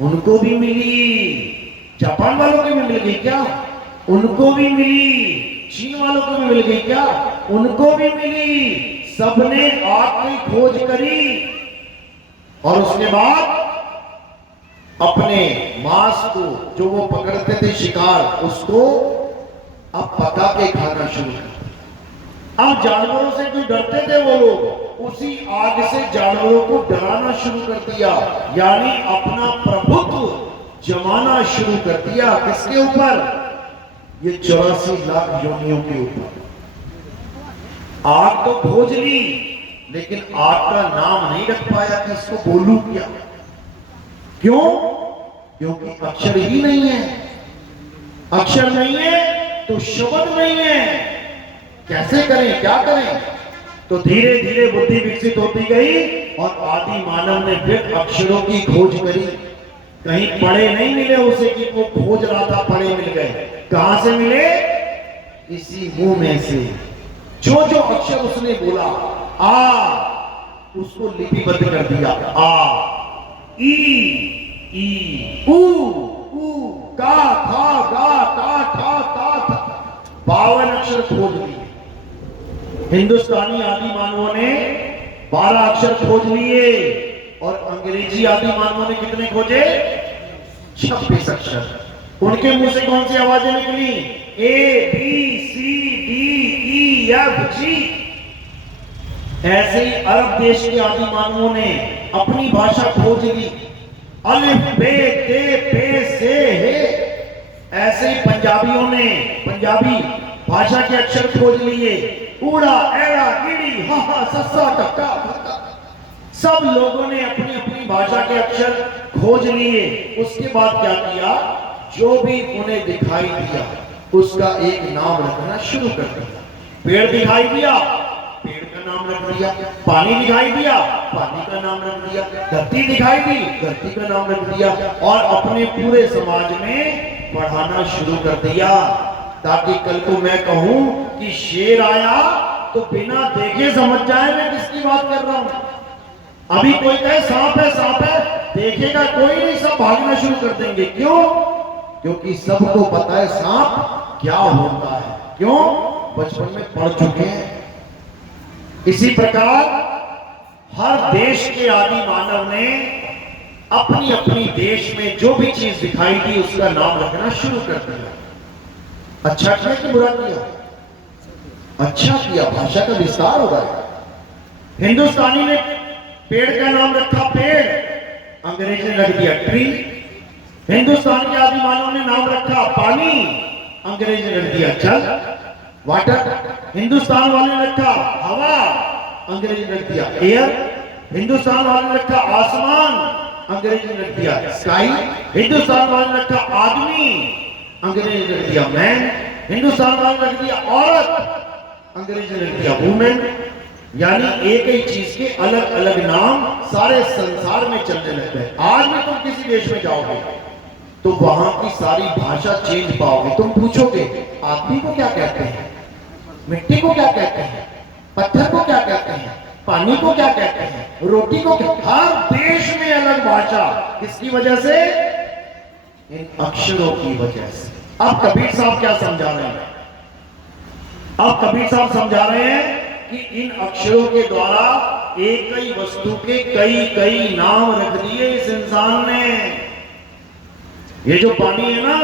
उनको भी मिली। जापान वालों को भी मिल गई क्या? उनको भी मिली। चीन वालों को भी मिल गई क्या? उनको भी मिली। सबने आग की खोज करी और उसके बाद अपने मांस को, जो वो पकड़ते थे शिकार, उसको अब पका के खाना शुरू कर। अब जानवरों से जो डरते थे वो लोग, उसी आग से जानवरों को डराना शुरू कर दिया। यानी अपना प्रभुत्व जमाना शुरू कर दिया। किसके ऊपर? ये 84 लाख योनियों के ऊपर। आग तो खोज ली, लेकिन आग का नाम नहीं रख पाया कि इसको बोलूं क्या। क्यों? क्योंकि अक्षर ही नहीं है। अक्षर नहीं है तो शब्द नहीं है। कैसे करें, क्या करें? तो धीरे धीरे बुद्धि विकसित होती गई और आदि मानव ने फिर अक्षरों की खोज करी। कहीं पढ़े नहीं मिले उसे कि वो खोज रहा था, पढ़े मिल गए। कहां से मिले? इसी मुंह में से। जो जो अक्षर उसने बोला, आ, उसको लिपिबद्ध कर दिया। आ, ई, ऊ, का, था, गा, ता, ठा, ता, 52 अक्षर खोज लिए। हिंदुस्तानी आदि मानवों ने 12 अक्षर खोज लिए और अंग्रेजी आदि मानवों ने कितने खोजे? 26 अक्षर। उनके मुंह से कौन सी आवाजें निकली? ए, बी, सी, डी, ई, एफ, जी। ऐसे ही अरब देश के आदि मानवों ने अपनी भाषा खोज ली। अलिफ, बे, ते, पे, से, हे। ऐसे ही पंजाबियों ने पंजाबी भाषा के अक्षर खोज लिए। ऊड़ा, एड़ा, ईड़ी, हा, हा, सस्सा, टक्का, धक्का। सब लोगों ने अपनी अपनी भाषा के अक्षर खोज लिए। उसके बाद क्या किया? जो भी उन्हें दिखाई दिया उसका एक नाम रखना शुरू कर दिया। पेड़ दिखाई दिया, पेड़ का नाम रख दिया। पानी दिखाई दिया, पानी का नाम रख दिया। धरती दिखाई दी, धरती का नाम रख दिया। और अपने पूरे समाज में पढ़ाना शुरू कर दिया, ताकि कल को मैं कहूं कि शेर आया तो बिना देखे समझ जाए मैं किसकी बात कर रहा हूं। अभी कोई कहे सांप है, सांप है, देखेगा कोई नहीं, सब भागना शुरू कर देंगे। क्यों? क्योंकि सबको पता है सांप क्या होता है। क्यों? बचपन में पढ़ चुके हैं। इसी प्रकार हर देश के आदि मानव ने अपनी अपनी देश में जो भी चीज दिखाई दी उसका नाम रखना शुरू कर दिया। अच्छा किया कि बुरा किया? अच्छा किया, भाषा का विस्तार हो रहा है। हिंदुस्तानी ने पेड़ का नाम रखा पेड़, अंग्रेजी ने रख दिया ट्री। हिंदुस्तान के आदिमानव ने नाम रखा पानी, अंग्रेजी ने रख दिया जल वाटर। हिंदुस्तान वाले ने रखा हवा, अंग्रेजी ने रख दिया एयर। हिंदुस्तान वाले ने रखा आसमान, अंग्रेजी ने रख दिया स्काई। हिंदुस्तान वाले ने रखा आदमी, अंग्रेजी ने रख दिया मैन। हिंदुस्तान वाले ने रख दिया औरत, अंग्रेजी ने रख दिया वुमेन। यानी एक ही चीज के अलग अलग नाम सारे संसार में चलने लगते हैं। आज भी तुम किसी देश में जाओगे तो वहां की सारी भाषा चेंज पाओगे। तुम पूछोगे आदमी को क्या कहते हैं, मिट्टी को क्या कहते हैं, पत्थर को क्या कहते हैं, पानी को क्या कहते हैं, रोटी को क्या। हर देश में अलग भाषा। किसकी वजह से? इन अक्षरों की वजह से। अब कबीर साहब क्या समझा रहे हैं? अब कबीर साहब समझा रहे हैं कि इन अक्षरों के द्वारा एक ही वस्तु के कई कई नाम रख दिए इस इंसान ने। ये जो पानी है ना,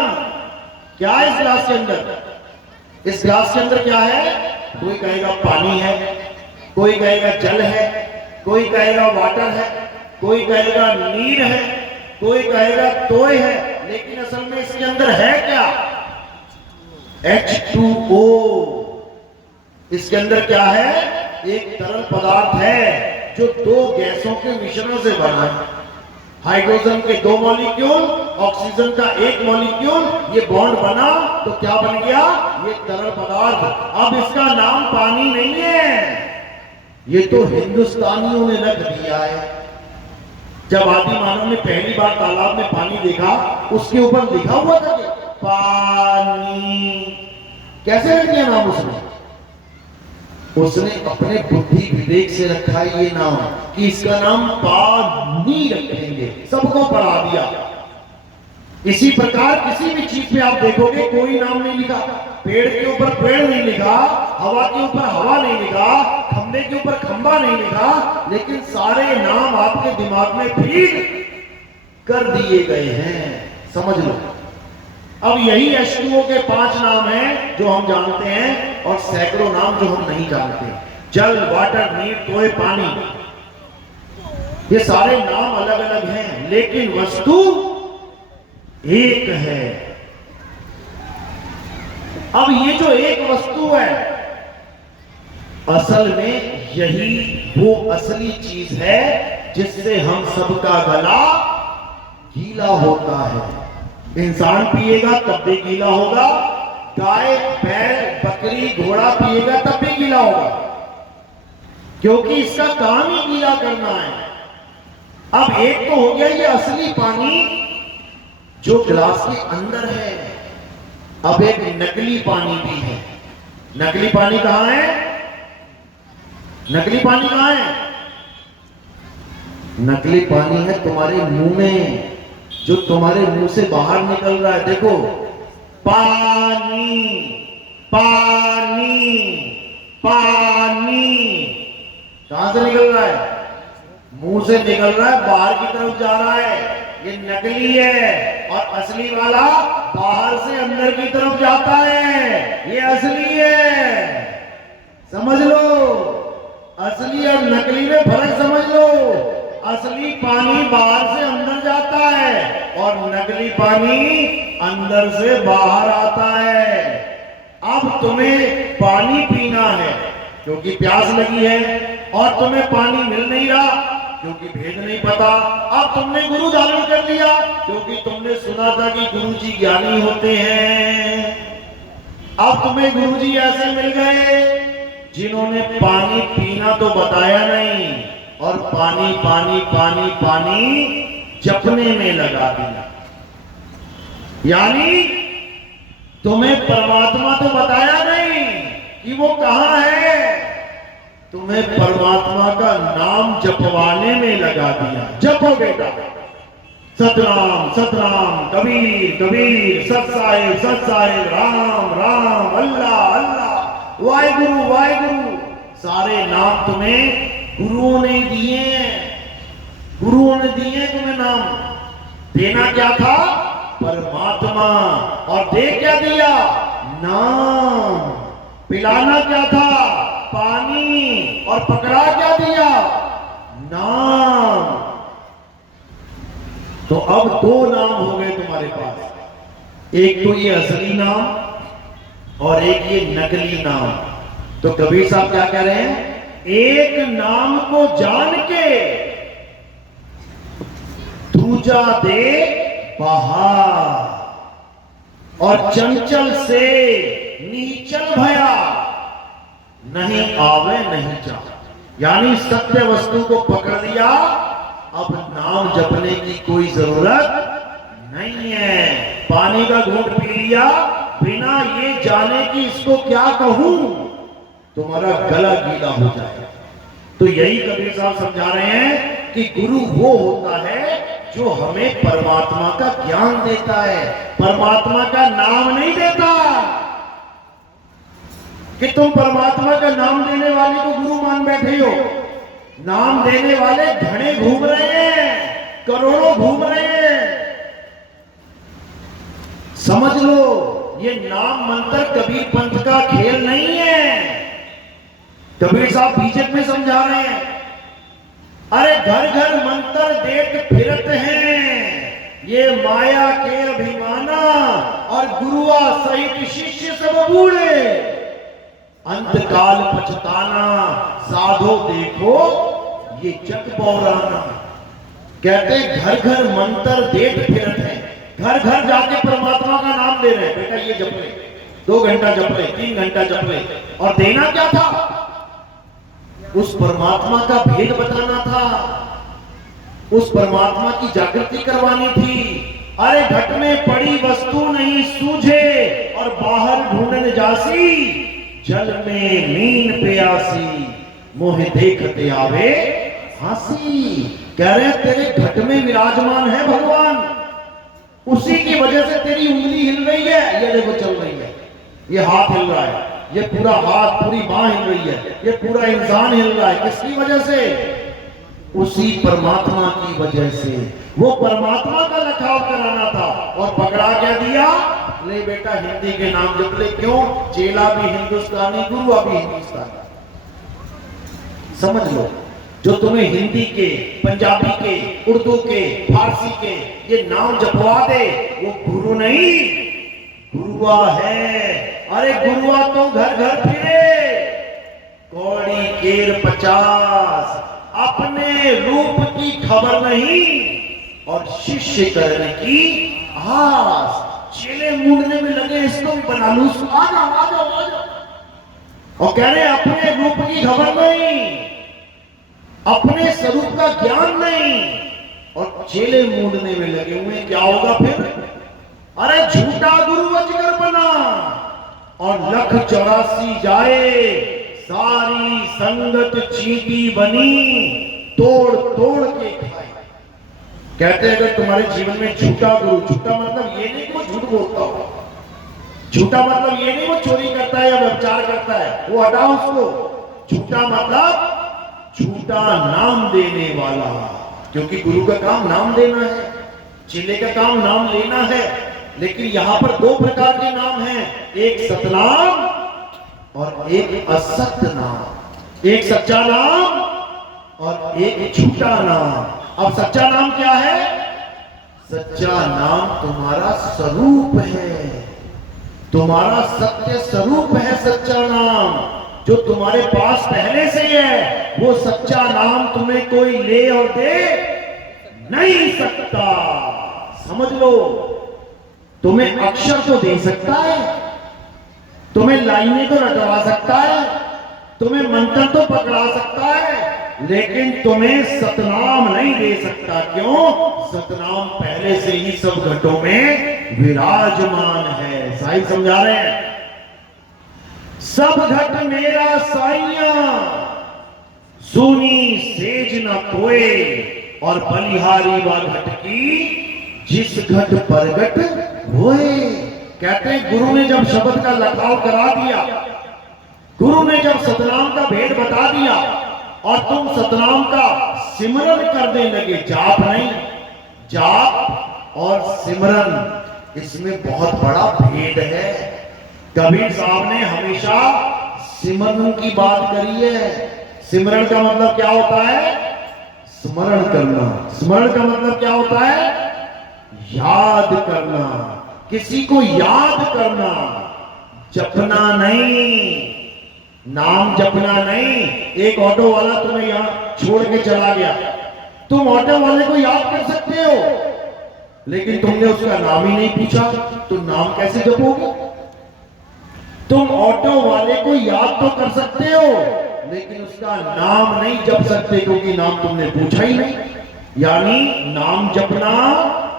क्या है इस ग्लास के अंदर? इस ग्लास के अंदर क्या है? कोई कहेगा पानी है, कोई कहेगा जल है, कोई कहेगा वाटर है, कोई कहेगा नीर है, कोई कहेगा तोय है। लेकिन असल में इसके अंदर है क्या? H2O। इसके अंदर क्या है? एक तरल पदार्थ है जो दो गैसों के मिश्रण से बना है। हाइड्रोजन के दो मॉलिक्यूल, ऑक्सीजन का एक मॉलिक्यूल, ये बॉन्ड बना तो क्या बन गया? ये तरल पदार्थ। अब इसका नाम पानी नहीं है, ये तो हिंदुस्तानियों ने रख दिया है। जब आदि मानव ने पहली बार तालाब में पानी देखा, उसके ऊपर लिखा हुआ था पानी। कैसे रख दिया नाम उसने? उसने अपने बुद्धि विवेक से रखा ये नाम कि इसका नाम पानी रखेंगे, सबको पढ़ा दिया। इसी प्रकार किसी भी चीज पे आप देखोगे कोई नाम नहीं लिखा। पेड़ के ऊपर पेड़ नहीं लिखा, हवा के ऊपर हवा नहीं लिखा, खंबे के ऊपर खंबा नहीं लिखा, लेकिन सारे नाम आपके दिमाग में फीड कर दिए गए हैं। समझ लो। अब यही H2O के 5 नाम हैं जो हम जानते हैं और सैकड़ों नाम जो हम नहीं जानते। जल, वाटर, नीर, तोय, पानी, ये सारे नाम अलग अलग हैं, लेकिन वस्तु एक है। अब ये जो एक वस्तु है, असल में यही वो असली चीज है जिससे हम सबका गला गीला होता है। इंसान पिएगा तब भी गीला होगा, गाय, बैल, बकरी, घोड़ा पिएगा तब भी गीला होगा, क्योंकि इसका काम ही गीला करना है। अब एक तो हो गया ये असली पानी जो गिलास के अंदर है, अब एक नकली पानी भी है। नकली पानी कहां है? नकली पानी कहां है? नकली पानी है तुम्हारे मुंह में, जो तुम्हारे मुंह से बाहर निकल रहा है। देखो, पानी पानी पानी कहां से निकल रहा है? मुंह से निकल रहा है, बाहर की तरफ जा रहा है। ये नकली है और असली वाला बाहर से अंदर की तरफ जाता है। ये असली है, समझ लो। असली और नकली में फर्क समझ लो। असली पानी बाहर से अंदर जाता है और नकली पानी अंदर से बाहर आता है। अब तुम्हें पानी पीना है क्योंकि प्यास लगी है और तुम्हें पानी मिल नहीं रहा क्योंकि भेद नहीं पता। अब तुमने गुरु धारण कर लिया क्योंकि तुमने सुना था कि गुरु जी ज्ञानी होते हैं। अब तुम्हें गुरु जी ऐसे मिल गए जिन्होंने पानी पीना तो बताया नहीं और पानी पानी पानी पानी जपने में लगा दिया। यानी तुम्हें परमात्मा तो बताया नहीं कि वो कहां है, तुम्हें परमात्मा का नाम जपवाने में लगा दिया। जपो बेटा, सतनाम सतनाम, कबीर कबीर, सत साहिब, राम राम, अल्लाह अल्लाह, वाहिगुरु वाहिगुरु। सारे नाम तुम्हें गुरुओं ने दिए हैं। गुरुओं ने दिए तुम्हें नाम। देना क्या था? परमात्मा। और दे क्या दिया? नाम। पिलाना क्या था? पानी। और पकड़ा क्या दिया? नाम। तो अब दो नाम हो गए तुम्हारे पास, एक तो ये असली नाम और एक ये नकली नाम। तो कबीर साहब क्या कह रहे हैं? एक नाम को जान के दूजा दे बहार, और चंचल से नीचल भया नहीं आवे नहीं जा। यानी सत्य वस्तु को पकड़ लिया, अब नाम जपने की कोई जरूरत नहीं है। पानी का घूंट पी लिया बिना ये जाने कि इसको क्या कहूं, तुम्हारा गला गीला हो जाएगा। तो यही कबीर साहब समझा रहे हैं कि गुरु वो होता है जो हमें परमात्मा का ज्ञान देता है, परमात्मा का नाम नहीं देता। कि तुम परमात्मा का नाम देने वाले को गुरु मान बैठे हो। नाम देने वाले घने घूम रहे हैं, करोड़ों घूम रहे हैं। समझ लो, ये नाम मंत्र कबीर पंथ का खेल नहीं है। कबीर साहब बीजेपी में समझा रहे हैं, अरे घर घर मंत्र देत फिरत हैं, ये माया के अभिमाना, और गुरुआ सहित शिष्य सब बूढ़े, अंतकाल पछताना, साधो देखो ये जग बौराना। कहते घर घर मंत्र देत फिरत हैं, घर घर जाके परमात्मा का नाम दे रहे हैं। बेटा ये जप ले, 2 घंटा जप ले, 3 घंटा जप ले। और देना क्या था? उस परमात्मा का भेद बताना था, उस परमात्मा की जागृति करवानी थी। अरे घट में पड़ी वस्तु नहीं सूझे, और बाहर ढूंढने जासी, जल में मीन प्यासी, मोह देखते आवे हंसी। कह रहे हैं तेरे घट में विराजमान है भगवान, उसी की वजह से तेरी उंगली हिल रही है, ये देखो चल रही है, ये हाथ हिल रहा है, ये पूरा हाथ पूरी बांह हिल रही है, ये पूरा इंसान हिल रहा है। किसकी वजह से? उसी परमात्मा की वजह से। वो परमात्मा का लखाव कराना था, और पकड़ा क्या दिया? ले बेटा हिंदी के नाम जप ले। क्यों? चेला भी हिंदुस्तानी, गुरु भी हिंदुस्तानी। समझ लो, जो तुम्हें हिंदी के, पंजाबी के, उर्दू के, फारसी के ये नाम जपवा दे, वो गुरु नहीं, गुरुआ है। अरे गुरुआ तो घर घर फिरे, कौड़ी केर 50, अपने रूप की खबर नहीं, और शिष्य करने की आस। चेले मूंढने में लगे, इसको भी बना लूं, आ जाओ आ जाओ आ जाओ। और कह रहे अपने रूप की खबर नहीं, अपने स्वरूप का ज्ञान नहीं, और चेले मूंढने में लगे हुए। क्या होगा फिर? अरे झूठा गुरु अजगर बना, और 184 जाए, सारी संगत चींटी बनी, तोड़ तोड़ के खाए। कहते हैं अगर तुम्हारे जीवन में झूठा गुरु, झूठा मतलब ये नहीं कि वो झूठ बोलता हो, झूठा मतलब ये नहीं वो चोरी करता है या व्यभिचार करता है, वो हटाओ उसको। झूठा मतलब झूठा नाम देने वाला, क्योंकि गुरु का काम नाम देना है, चेले का काम नाम लेना है। लेकिन यहां पर 2 प्रकार के नाम हैं, एक सतनाम और एक असत्य नाम, एक सच्चा नाम और एक झूठा नाम। अब सच्चा नाम क्या है? सच्चा नाम तुम्हारा स्वरूप है, तुम्हारा सत्य स्वरूप है। सच्चा नाम जो तुम्हारे पास पहले से है, वो सच्चा नाम तुम्हें कोई ले और दे नहीं सकता। समझ लो, तुम्हें अक्षर तो दे सकता है, तुम्हें लाइनें तो रटवा सकता है, तुम्हें मंत्र तो पकड़ा सकता है, लेकिन तुम्हें सतनाम नहीं दे सकता। क्यों? सतनाम पहले से ही सब घटों में विराजमान है। साईं समझा रहे हैं, सब घट मेरा साइया, सुनी सेज न कोए, और बलिहारी व घट की जिस घट परगट होए। कहते हैं गुरु ने जब शब्द का लखाव करा दिया, गुरु ने जब सतनाम का भेद बता दिया, और तुम सतनाम का सिमरन करने लगे, जाप नहीं। जाप और सिमरन, इसमें बहुत बड़ा भेद है। कबीर साहब ने हमेशा सिमरन की बात करी है। सिमरन का मतलब क्या होता है? स्मरण करना। स्मरण का मतलब क्या होता है? याद करना, किसी को याद करना, जपना नहीं, नाम जपना नहीं। एक ऑटो वाला तुम्हें यहां छोड़ के चला गया, तुम ऑटो वाले को याद कर सकते हो, लेकिन तुमने उसका नाम ही नहीं पूछा, तो नाम कैसे जपोगे? तुम ऑटो वाले को याद तो कर सकते हो, लेकिन उसका नाम नहीं जप सकते, क्योंकि नाम तुमने पूछा ही नहीं। यानी नाम जपना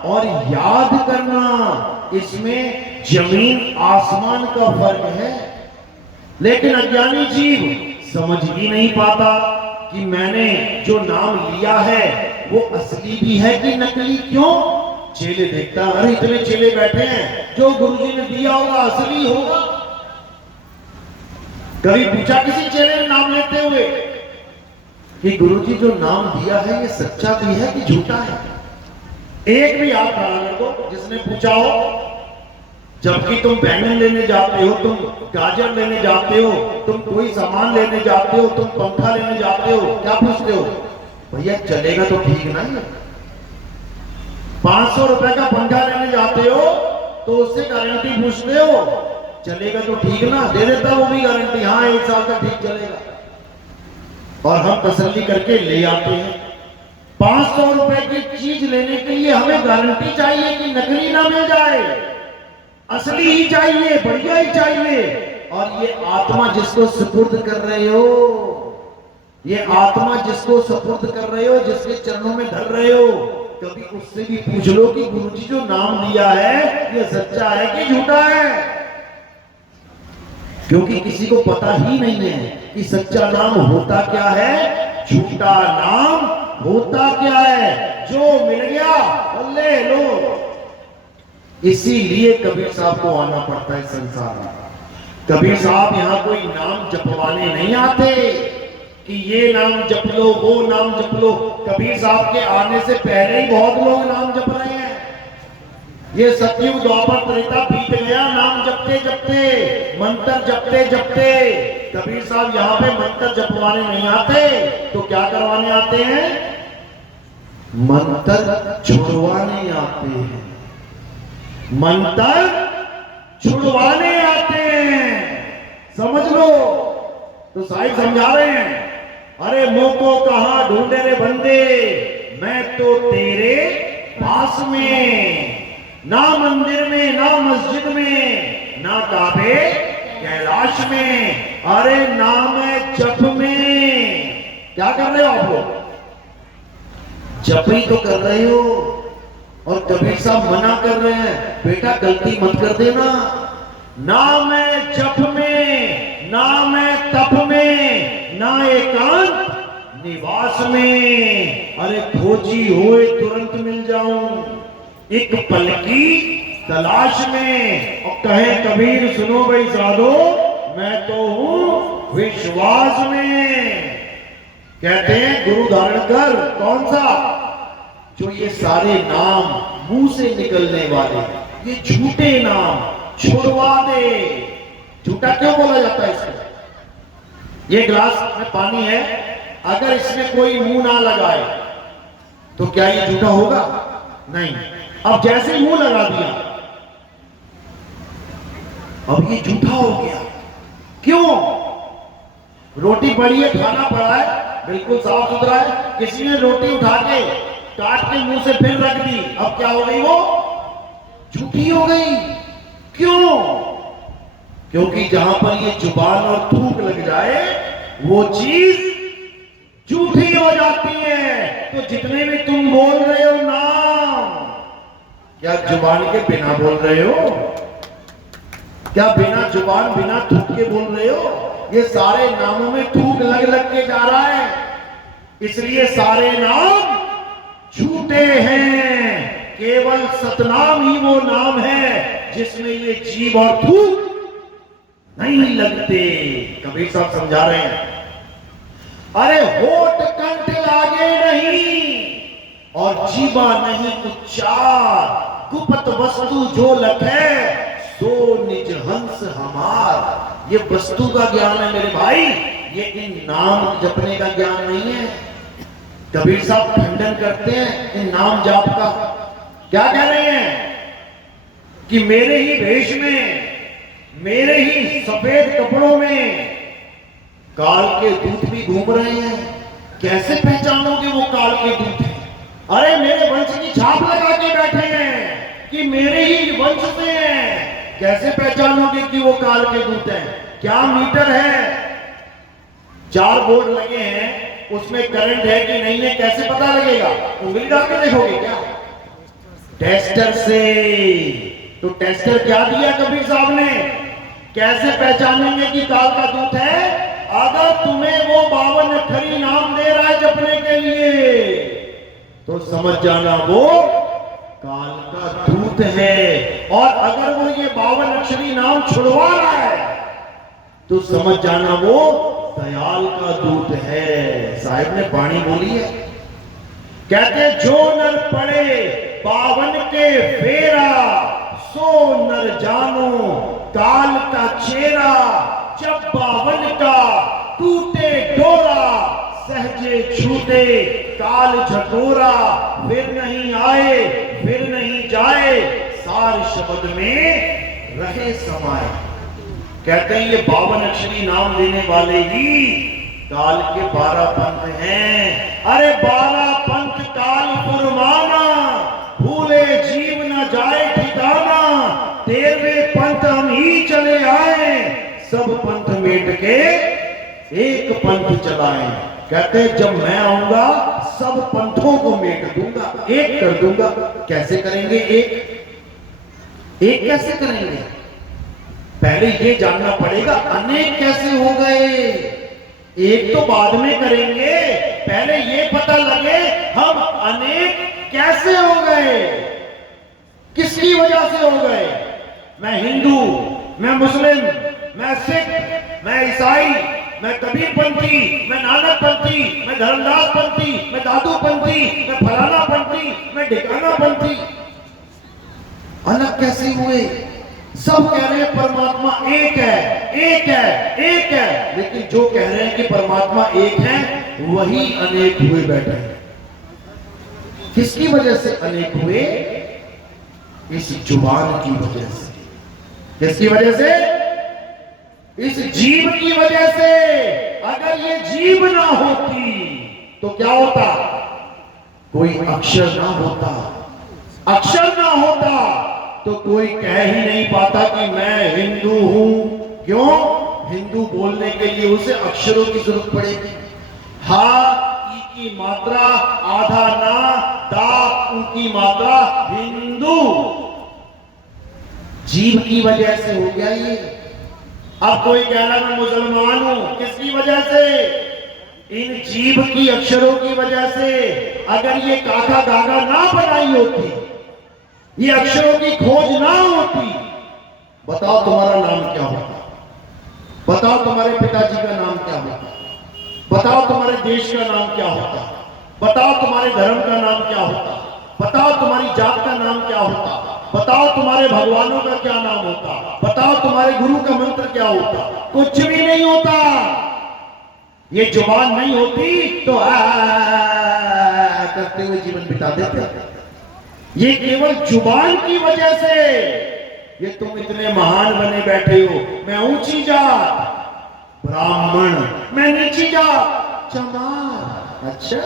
और याद करना, इसमें जमीन आसमान का फर्क है। लेकिन अज्ञानी जीव समझ ही नहीं पाता कि मैंने जो नाम लिया है वो असली भी है कि नकली। क्यों? चेले देखता, अरे इतने चेले बैठे हैं, जो गुरुजी ने दिया होगा असली होगा। कभी पूछा किसी चेले ने नाम लेते हुए कि गुरुजी जो नाम दिया है ये सच्चा भी है कि झूठा है? एक भी हाथ खड़ा कर दो जिसने पूछा हो। जबकि तुम बैंगन लेने जाते हो, तुम गाजर लेने जाते हो, तुम कोई सामान लेने जाते हो, तुम पंखा लेने जाते हो, क्या पूछते हो? भैया चलेगा तो ठीक ना? 500 रुपए का पंखा लेने जाते हो तो उससे गारंटी पूछते हो, चलेगा तो ठीक ना? दे देता वो भी गारंटी, हाँ 1 साल तक ठीक चलेगा। और हम तसल्ली करके ले आते हैं। 500 रुपए की चीज लेने के लिए हमें गारंटी चाहिए कि नकली ना मिल जाए, असली ही चाहिए, बढ़िया ही चाहिए। और ये आत्मा जिसको सुपुर्द कर रहे हो, ये आत्मा जिसको सुपुर्द कर रहे हो, जिसके चरणों में धर रहे हो, कभी उससे भी पूछ लो कि गुरुजी जो नाम दिया है ये सच्चा है कि झूठा है? क्योंकि किसी को पता ही नहीं है कि सच्चा नाम होता क्या है, झूठा नाम होता क्या है। जो मिल गया ले लो। इसीलिए कबीर साहब को आना पड़ता है संसार में। कबीर साहब यहां कोई नाम जपवाने नहीं आते कि ये नाम जप लो, वो नाम जप लो। कबीर साहब के आने से पहले ही बहुत लोग नाम जप रहे हैं। ये सतयुग द्वापर त्रेता बीत गया नाम जपते जपते, मंत्र जपते जपते। कबीर साहब यहाँ पे मंत्र जपवाने नहीं आते, तो क्या करवाने आते हैं? मंत्र छुड़वाने आते हैं। मंत्र छुड़वाने आते हैं, समझ लो। तो साहिब समझा रहे हैं, अरे मुंह को कहां ढूंढे रे बंदे, मैं तो तेरे पास में, ना मंदिर में, ना मस्जिद में, ना काबे कैलाश में, अरे नाम है जप में। क्या कर रहे हो आप लोग? जप ही तो कर रहे हो। और कबीर साहब मना कर रहे हैं, बेटा गलती मत कर देना। नाम है जप में, नाम है तप में, ना एकांत निवास में। अरे खोजी होए तुरंत मिल जाऊं, एक पल की तलाश में। और कहे कबीर सुनो भाई साधो, मैं तो हूं विश्वास में। कहते हैं गुरु धारण कर, कौन सा? जो ये सारे नाम मुंह से निकलने वाले, ये झूठे नाम छुड़वा दे। झूठा क्यों बोला जाता है इसको? ये ग्लास में पानी है, अगर इसमें कोई मुंह ना लगाए तो क्या ये झूठा होगा? नहीं। अब जैसे मुंह लगा दिया, अब ये झूठा हो गया। क्यों? रोटी पड़ी है, खाना पड़ा है, बिल्कुल साफ सुथरा है, किसी ने रोटी उठा के काट के मुंह से फिर रख दी, अब क्या हो गई? वो झूठी हो गई। क्यों? क्योंकि जहां पर ये जुबान और थूक लग जाए वो चीज झूठी हो जाती है। तो जितने भी तुम बोल रहे हो नाम, क्या जुबान के बिना बोल रहे हो? क्या बिना जुबान, बिना थूक के बोल रहे हो? ये सारे नामों में थूक लग लग के जा रहा है, इसलिए सारे नाम झूठे हैं। केवल सतनाम ही वो नाम है जिसमें ये जीव और थूक नहीं लगते। कबीर साहब समझा रहे हैं, अरे होठ कंठ लागे नहीं और जीवा नहीं उच्चार, गुप्त वस्तु जो लखे सो निज हंस हमार। ये वस्तु का ज्ञान है मेरे भाई, ये इन नाम जपने का ज्ञान नहीं है। कबीर साहब खंडन करते हैं इन नाम जाप का। क्या कह रहे हैं कि मेरे ही वेश में, मेरे ही सफेद कपड़ों में काल के दूत भी घूम रहे हैं। कैसे पहचानोगे वो काल के दूत हैं? अरे मेरे वंश की छाप लगा के बैठे हैं कि मेरे ही वंश से हैं। कैसे पहचानोगे कि वो काल के दूत हैं? क्या मीटर है, 4 बोर्ड लगे हैं, उसमें करंट है कि नहीं है, कैसे पता लगेगा? उंगली डाल के देखोगे क्या? टेस्टर से। तो टेस्टर क्या दिया कबीर साहब ने? कैसे पहचानेंगे कि काल का दूत है? अगर तुम्हें वो 52 अक्षरी नाम दे रहा है जपने के लिए तो समझ जाना वो काल का दूत है। और अगर वो ये 52 अक्षरी नाम छुड़वा रहा है तो समझ जाना वो दयाल का दूत है। साहिब ने वाणी बोली है, कहते जो नर पड़े 52 के फेरा सो नर जानो काल का चेहरा। जब 52 का टूटे डोरा सहजे छूटे काल झकोरा। फिर नहीं आए फिर नहीं जाए सार शब्द में रहे समाये। कहते हैं ये 52 अक्षरी नाम लेने वाले ही काल के 12 पंथ हैं। अरे 12 पंथ काल फुरमाना, भूले जीव न जाए ठिकाना। 13वें पंथ हम ही चले आए, सब पंथ मेट के एक पंथ चलाए। कहते जब मैं आऊंगा सब पंथों को मेट दूंगा, एक कर दूंगा। कैसे करेंगे एक कैसे करेंगे? पहले ये जानना पड़ेगा अनेक कैसे हो गए। एक तो बाद में करेंगे, पहले ये पता लगे हम अनेक कैसे हो गए, किसकी वजह से हो गए। मैं हिंदू, मैं मुस्लिम, मैं सिख, मैं ईसाई, मैं कबीर पंथी, मैं नानक पंथी, मैं धर्मदास पंथी, मैं दादू पंथी, मैं फलाना पंथी, मैं ढिकाना पंथी। अलग कैसे हुए? सब कह रहे हैं परमात्मा एक है, एक है, एक है, लेकिन जो कह रहे हैं कि परमात्मा एक है वही अनेक हुए बैठे हैं। किसकी वजह से अनेक हुए? इस जुबान की वजह से। किसकी वजह से? इस जीव की वजह से। अगर ये जीव ना होती तो क्या होता? कोई अक्षर ना होता। अक्षर ना होता तो कोई कह ही नहीं पाता कि मैं हिंदू हूं। क्यों? हिंदू बोलने के लिए उसे अक्षरों की जरूरत पड़ेगी। हा ई की मात्रा आधा ना, दा उ की मात्रा हिंदू। जीव की वजह से हो गया ये। अब कोई कह रहा मैं मुसलमान हूं, किसकी वजह से? इन जीव की अक्षरों की वजह से। अगर ये काका गागा ना बनाई होती, ये अक्षरों की खोज ना होती, बताओ तुम्हारा नाम क्या होता? बताओ तुम्हारे पिताजी का नाम क्या होता? बताओ तुम्हारे देश का नाम क्या होता? बताओ तुम्हारे धर्म का नाम क्या होता? बताओ तुम्हारी जात का नाम क्या होता? बताओ तुम्हारे भगवानों का क्या नाम होता? बताओ तुम्हारे गुरु का मंत्र क्या होता? कुछ भी नहीं होता। ये जुबान नहीं होती तो करते हुए जीवन बिता देते। ये केवल जुबान की वजह से ये तुम इतने महान बने बैठे हो। मैं ऊंची जात ब्राह्मण, मैं नीची जात चमार। अच्छा,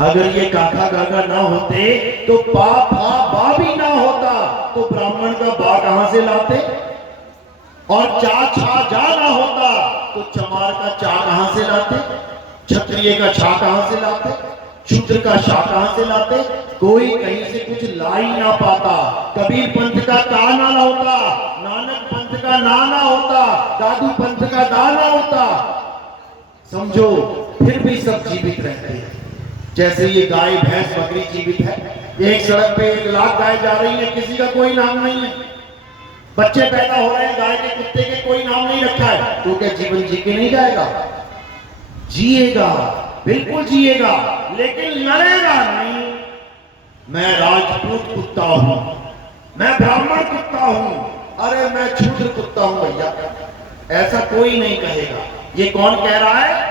अगर ये काका गागा ना होते तो पा फा बा भी ना होता तो ब्राह्मण का बा कहां से लाते? और चा छा जा ना होता तो चमार का चा कहां से लाते? क्षत्रिय का छा कहां से लाते? शूद्र का शा कहां से लाते? कोई कहीं से कुछ ला ही ना पाता। कबीर पंथ का ता ना होता, नानक पंथ का ना होता, दादू पंथ का दा ना होता। समझो, फिर भी सब जीवित रहते हैं। जैसे ये गाय भैंस बकरी जीवित है। एक सड़क पे 1 लाख गाय जा रही है, किसी का कोई नाम नहीं है। बच्चे पैदा हो रहे हैं गाय के, कुत्ते के, कोई नाम नहीं रखा है, तो क्या जीवन जी के नहीं जाएगा? जिएगा, बिल्कुल जिएगा, लेकिन लड़ेगा नहीं। मैं राजपूत कुत्ता हूं, मैं ब्राह्मण कुत्ता हूं, अरे मैं शूद्र कुत्ता हूं भैया, ऐसा कोई नहीं कहेगा। ये कौन कह रहा है?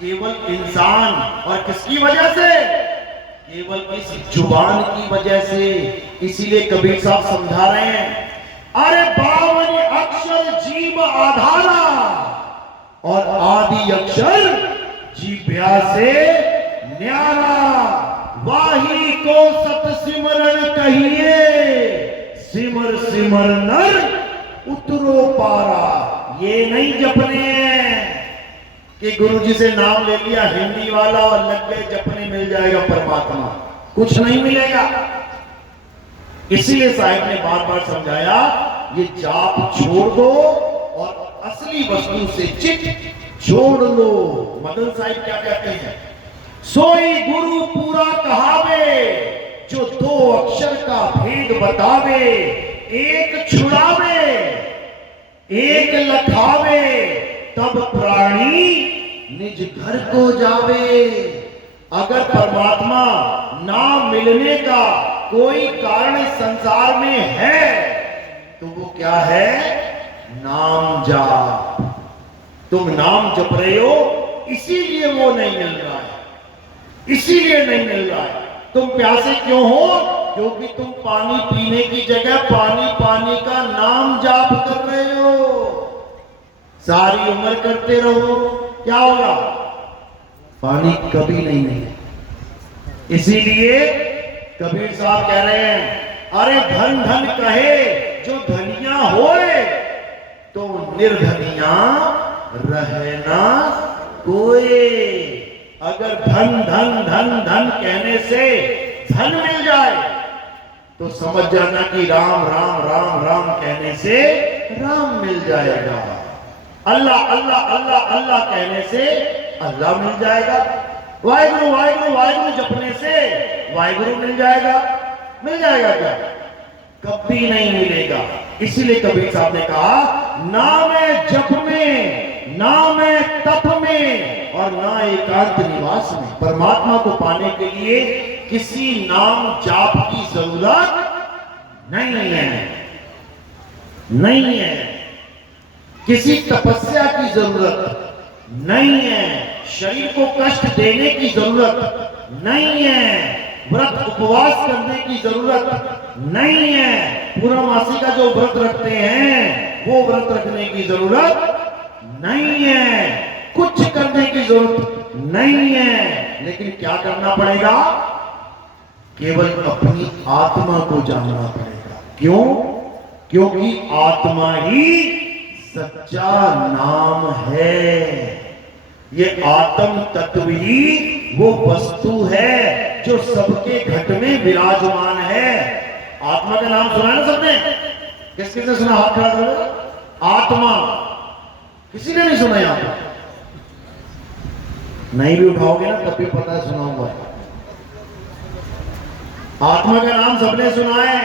केवल इंसान। और किसकी वजह से? केवल इस जुबान की वजह से। इसीलिए कबीर साहब समझा रहे हैं, अरे 52 अक्षर जीव आधारा और आदि अक्षर जीभ्या से न्यारा, वाही को सत सिमरन कहिए, सिमर सिमर नर उतरो पारा। ये नहीं जपने हैं कि गुरुजी से नाम ले लिया हिंदी वाला और लग गए जपने, मिल जाएगा परमात्मा, कुछ नहीं मिलेगा। इसीलिए साहिब ने बार बार समझाया, ये जाप छोड़ दो और असली वस्तु से चित जोड़ लो। मदन साहिब क्या कहते हैं? सोई गुरु पूरा कहावे, जो 2 अक्षर का भेद बतावे, एक छुड़ावे एक लखावे, तब प्राणी निज घर को जावे। अगर परमात्मा ना मिलने का कोई कारण संसार में है तो वो क्या है? नाम जाप। तुम नाम जप रहे हो, इसीलिए वो नहीं मिल रहा है, इसीलिए नहीं मिल रहा है। तुम प्यासे क्यों हो? क्योंकि तुम पानी पीने की जगह पानी पानी का नाम जाप कर रहे हो। सारी उम्र करते रहो, क्या होगा? पानी कभी नहीं मिलेगा। इसीलिए कबीर साहब कह रहे हैं, अरे धन धन कहे जो धनिया होए, तो निर्धनिया रहना कोई। अगर धन धन धन धन कहने से धन मिल जाए तो समझ जाना कि राम राम राम राम कहने से राम मिल जाएगा। अल्लाह अल्लाह अल्लाह अल्लाह कहने से अल्लाह मिल जाएगा। वाहिगुरु वाहिगुरु वाहिगुरु जपने से वाहिगुरु मिल जाएगा। मिल जाएगा क्या? कभी नहीं मिलेगा। इसीलिए कबीर साहब ने कहा, ना मैं जप में, ना मैं तप में, और ना एकांत निवास में। परमात्मा को पाने के लिए किसी नाम जाप की जरूरत नहीं है, नहीं है। किसी तपस्या की जरूरत नहीं है। शरीर को कष्ट देने की जरूरत नहीं है। व्रत उपवास करने की जरूरत नहीं है। पूर्णमासी का जो व्रत रखते हैं वो व्रत रखने की जरूरत नहीं है। कुछ करने की जरूरत नहीं है। लेकिन क्या करना पड़ेगा? केवल अपनी आत्मा को जानना पड़ेगा। क्यों? क्योंकि आत्मा ही सच्चा नाम है। ये आत्म तत्व ही वो वस्तु है जो सबके घट में विराजमान है। आत्मा का नाम सुना है ना सबने? किस किसने सुना? हाथ खड़ा करो। आत्मा किसी ने नहीं सुना? यहां पर नहीं भी उठाओगे ना तब भी पता है सुना हुआ है। आत्मा का नाम सबने सुना है।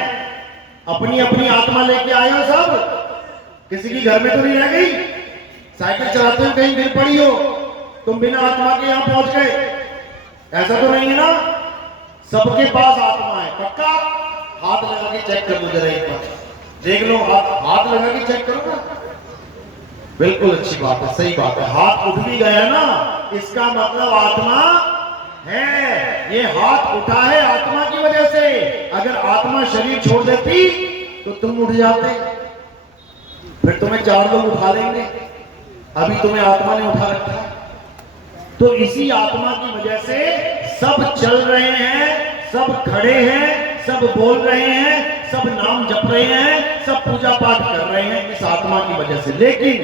अपनी अपनी आत्मा लेके आए हो सब। किसी की घर में तो नहीं रह गई? साइकिल चलाते हो कहीं गिर पड़ी हो, तुम बिना आत्मा के यहां पहुंच गए, ऐसा तो नहीं है ना? सबके पास आत्मा है। पक्का? हाथ लगा के चेक कर लो जरा एक बार, देख लो। हाथ लगा के चेक करो ना। बिल्कुल अच्छी बात है, सही बात है। हाथ उठ भी गया ना, इसका मतलब आत्मा है। ये हाथ उठा है आत्मा की वजह से। अगर आत्मा शरीर छोड़ देती तो तुम उठ जाते, फिर तुम्हें 4 लोग उठा लेंगे। अभी तुम्हें आत्मा ने उठा रखा है। तो इसी आत्मा की वजह से सब चल रहे हैं, सब खड़े हैं, सब बोल रहे हैं, सब नाम जप रहे हैं, सब पूजा पाठ कर रहे हैं, इस आत्मा की वजह से। लेकिन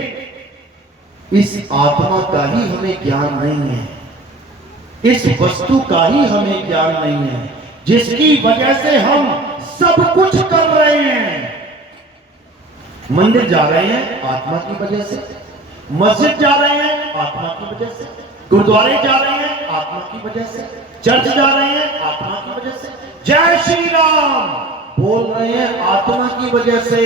इस आत्मा का ही हमें ज्ञान नहीं है। इस वस्तु का ही हमें ज्ञान नहीं है, जिसकी वजह से हम सब कुछ कर रहे हैं। मंदिर जा रहे हैं आत्मा की वजह से, मस्जिद जा रहे हैं आत्मा की वजह से, गुरुद्वारे जा रहे हैं आत्मा की वजह से, चर्च जा रहे हैं आत्मा की वजह से, जय श्री राम बोल रहे हैं आत्मा की वजह से,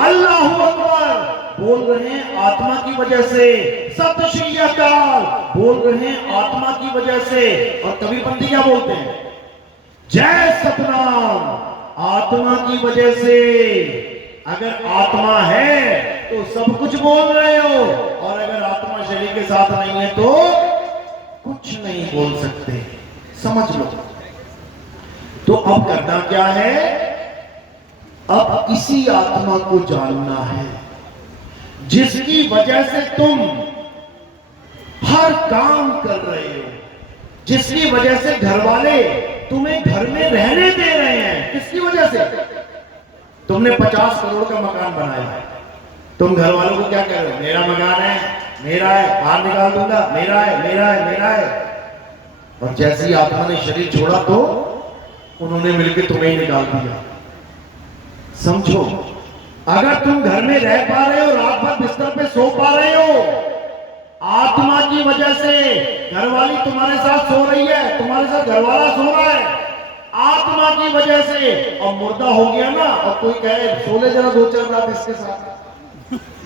अल्लाहू अकबर बोल रहे हैं आत्मा की वजह से। सत श्री अकाल बोल रहे हैं आत्मा की वजह से। और कबीरपंथी क्या बोलते हैं? जय सतनाम आत्मा की वजह से। अगर आत्मा है तो सब कुछ बोल रहे हो, और अगर आत्मा शरीर के साथ नहीं है तो कुछ नहीं बोल सकते। समझ लो। तो अब करना क्या है? अब इसी आत्मा को जानना है जिसकी वजह से तुम हर काम कर रहे हो, जिसकी वजह से घर वाले तुम्हें घर में रहने दे रहे हैं। किसकी वजह से? तुमने 50 करोड़ का मकान बनाया है, तुम घर वालों को क्या कह रहे हो? मेरा मकान है, मेरा है, बाहर निकाल दूंगा, मेरा है, मेरा है, मेरा है। और जैसे ही आत्मा ने शरीर छोड़ा तो उन्होंने मिलकर तुम्हें ही निकाल दिया। समझो, अगर तुम घर में रह पा रहे हो, रात भर बिस्तर पे सो पा रहे हो, आत्मा की वजह से। घरवाली तुम्हारे साथ सो रही है, तुम्हारे साथ घरवाला सो रहा है, आत्मा की वजह से। और मुर्दा हो गया ना, और कोई कहे सोले जरा 2-4 रात इसके साथ,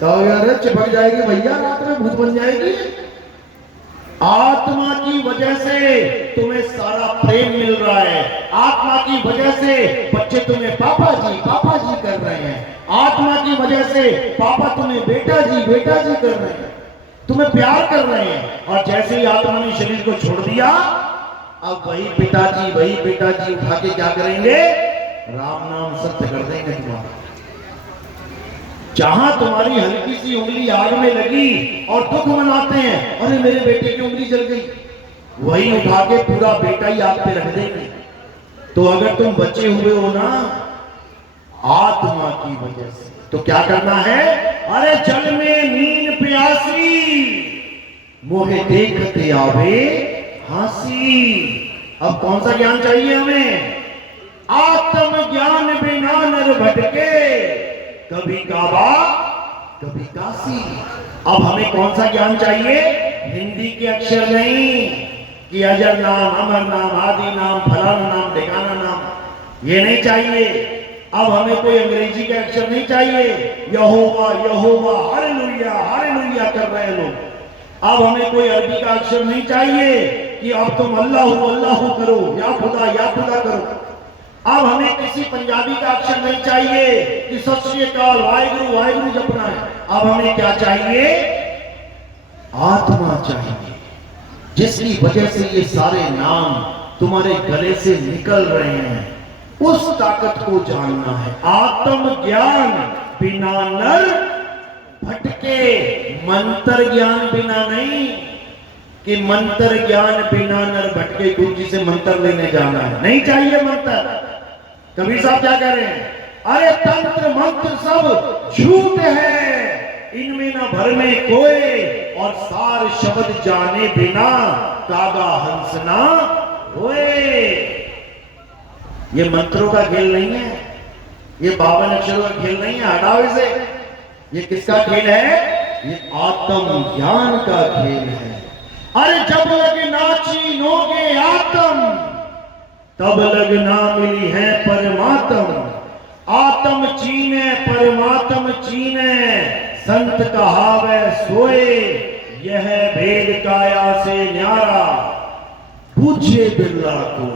कहो यार चिपक जाएगी भैया, रात में भूत बन जाएगी। आत्मा की वजह से तुम्हें सारा प्रेम मिल रहा है। आत्मा की वजह से बच्चे तुम्हें पापा जी कर रहे हैं। आत्मा की वजह से पापा तुम्हें बेटा जी कर रहे हैं, तुम्हें प्यार कर रहे हैं। और जैसे ही आत्मा ने शरीर को छोड़ दिया, अब वही पिताजी उठा के क्या करेंगे? राम नाम सत्य कर देंगे तुम्हारा। जहां तुम्हारी हल्की सी उंगली आग में लगी और दुख मनाते हैं, अरे मेरे बेटे की उंगली जल गई, वही उठा के पूरा बेटा ही आग पे रख देंगे। तो अगर तुम बचे हुए हो ना आत्मा की वजह से, तो क्या करना है? अरे जल में नीन प्यासी, मोहे देखते आवे हंसी। अब कौन सा ज्ञान चाहिए हमें? आत्म ज्ञान बिना नर भटके, कभी काबा कभी काशी। अब हमें कौन सा ज्ञान चाहिए? हिंदी के अक्षर नहीं कि अजर नाम, अमर नाम, आदि नाम, फलाना नाम, ठिकाना नाम, ये नहीं चाहिए। अब हमें कोई अंग्रेजी के अक्षर नहीं चाहिए, यहोवा यहोवा हालेलुया कर रहे लोग। अब हमें कोई अरबी का अक्षर नहीं चाहिए कि अब तुम अल्लाह करो, या खुदा करो। अब हमें किसी पंजाबी का अक्षर नहीं चाहिए कि सत श्री अकाल वाहिगुरु जपना है। अब हमें क्या चाहिए? आत्मा चाहिए, जिसकी वजह से ये सारे नाम तुम्हारे गले से निकल रहे हैं। उस ताकत को जानना है। आत्म ज्ञान बिना नर भटके, मंत्र ज्ञान बिना नहीं कि मंत्र ज्ञान बिना नर भटके। गुरु जी से मंत्र लेने जाना है, नहीं चाहिए मंत्र। कबीर साहब क्या कह रहे हैं? अरे तंत्र मंत्र सब झूठ है, इनमें न भर में कोई, और सार शब्द जाने बिना कागा हंस ना होए। ये मंत्रों का खेल नहीं है, ये 52 अक्षरों का खेल नहीं है, हटाओ इसे। ये किसका खेल है? ये आत्म ज्ञान का खेल है। अरे जब लग नाची नोगे आत्म, तब लग ना मिली है परमात्म। आत्म चीने परमात्म चीने, संत कहावे सोए, यह भेद काया से न्यारा, पूछे बिरला को।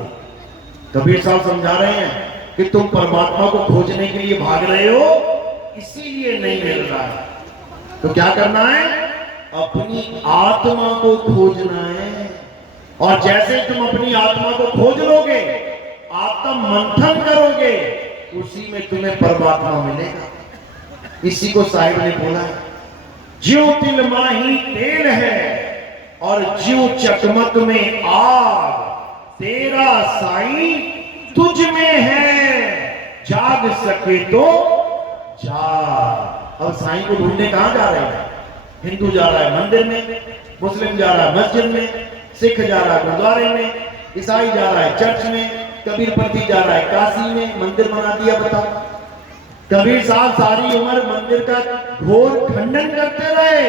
कबीर साहब समझा रहे हैं कि तुम परमात्मा को खोजने के लिए भाग रहे हो, इसीलिए नहीं मिल रहा है। तो क्या करना है? अपनी आत्मा को खोजना है। और जैसे तुम अपनी आत्मा को खोज लोगे, आत्म मंथन करोगे, उसी में तुम्हें परमात्मा मिलेगा। इसी को साहिब ने बोला, ज्यों तिल माही तेल है और ज्यों चकमक में आग, तेरा साईं तुझ में है, जाग सके तो जाग। अब साईं को ढूंढने कहां जा रहे हैं? हिंदू जा रहा है मंदिर में, मुस्लिम जा रहा है मस्जिद में, सिख जा रहा है गुरुद्वारे में, ईसाई जा रहा है चर्च में, कबीरपंथी जा रहा है काशी में। मंदिर बना दिया। बताओ, कबीर साहब सारी उम्र मंदिर का घोर खंडन करते रहे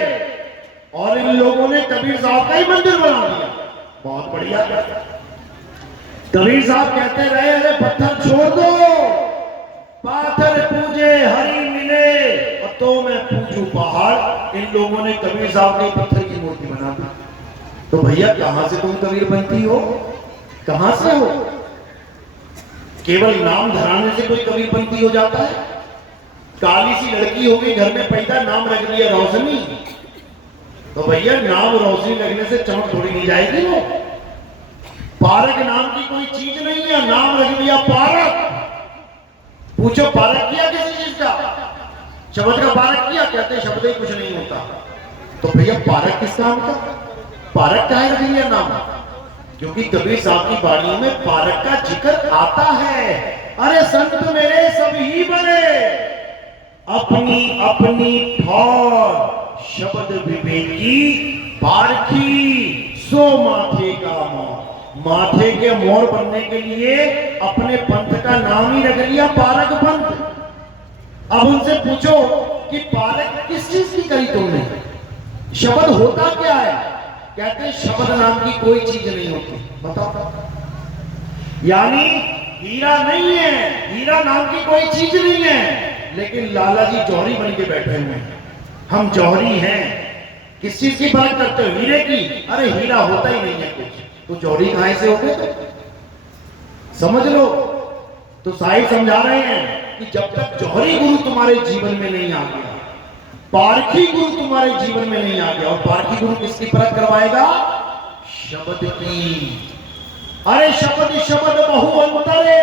और इन लोगों ने कबीर साहब का ही मंदिर बना दिया। बहुत बढ़िया। कबीर साहब कहते रहे, अरे पत्थर छोड़ दो, पाथर पूजे हरि मिले, और तो मैं पूजू ऊंचू पहाड़, इन लोगों ने कबीर साहब ने पत्थर की मूर्ति बना दी। तो भैया कहां से तुम कबीर बनती हो, कहां से हो? केवल नाम धराने से कोई कबीर बनती हो जाता है? काली सी लड़की हो गई घर में पैदा, नाम रख दिया रोशनी, तो भैया नाम रोशनी लगने से चमक थोड़ी नहीं जाएगी वो। पारक नाम की कोई चीज नहीं है, नाम रख दिया पारक। पूछो पारक किया किसी चीज का? शब्द का पारक किया? कहते शब्द ही कुछ नहीं होता। तो भैया पारक किस नाम का? पारक का है रख लिया नाम, क्योंकि कबीर साहब की वाणी में पारक का जिक्र आता है। अरे संत मेरे सभी बने, अपनी अपनी ठौर, शब्द विवेकी पारखी सो माथे का मोर। माथे के मोर बनने के लिए अपने पंथ का नाम ही रख लिया पारक पंथ। अब उनसे पूछो कि पारक किस चीज की करी तुमने? शब्द होता क्या है? कहते शब्द नाम की कोई चीज नहीं होती। बताओ, यानी हीरा नहीं है, हीरा नाम की कोई चीज नहीं है, लेकिन लाला जी जौहरी बन के बैठे हुए हैं। हम जौहरी हैं। किस चीज की बात करते हो? हीरे की? अरे हीरा होता ही नहीं है कुछ, तो जौहरी कहां से हो गए? तो समझ लो। तो साहिब समझा रहे हैं कि जब तक जौहरी गुरु तुम्हारे जीवन में नहीं आ गया, पारखी गुरु तुम्हारे जीवन में नहीं आ गया, और पारखी गुरु किसकी परख करवाएगा? शब्द की। अरे शब्द शब्द बहु अंतरे,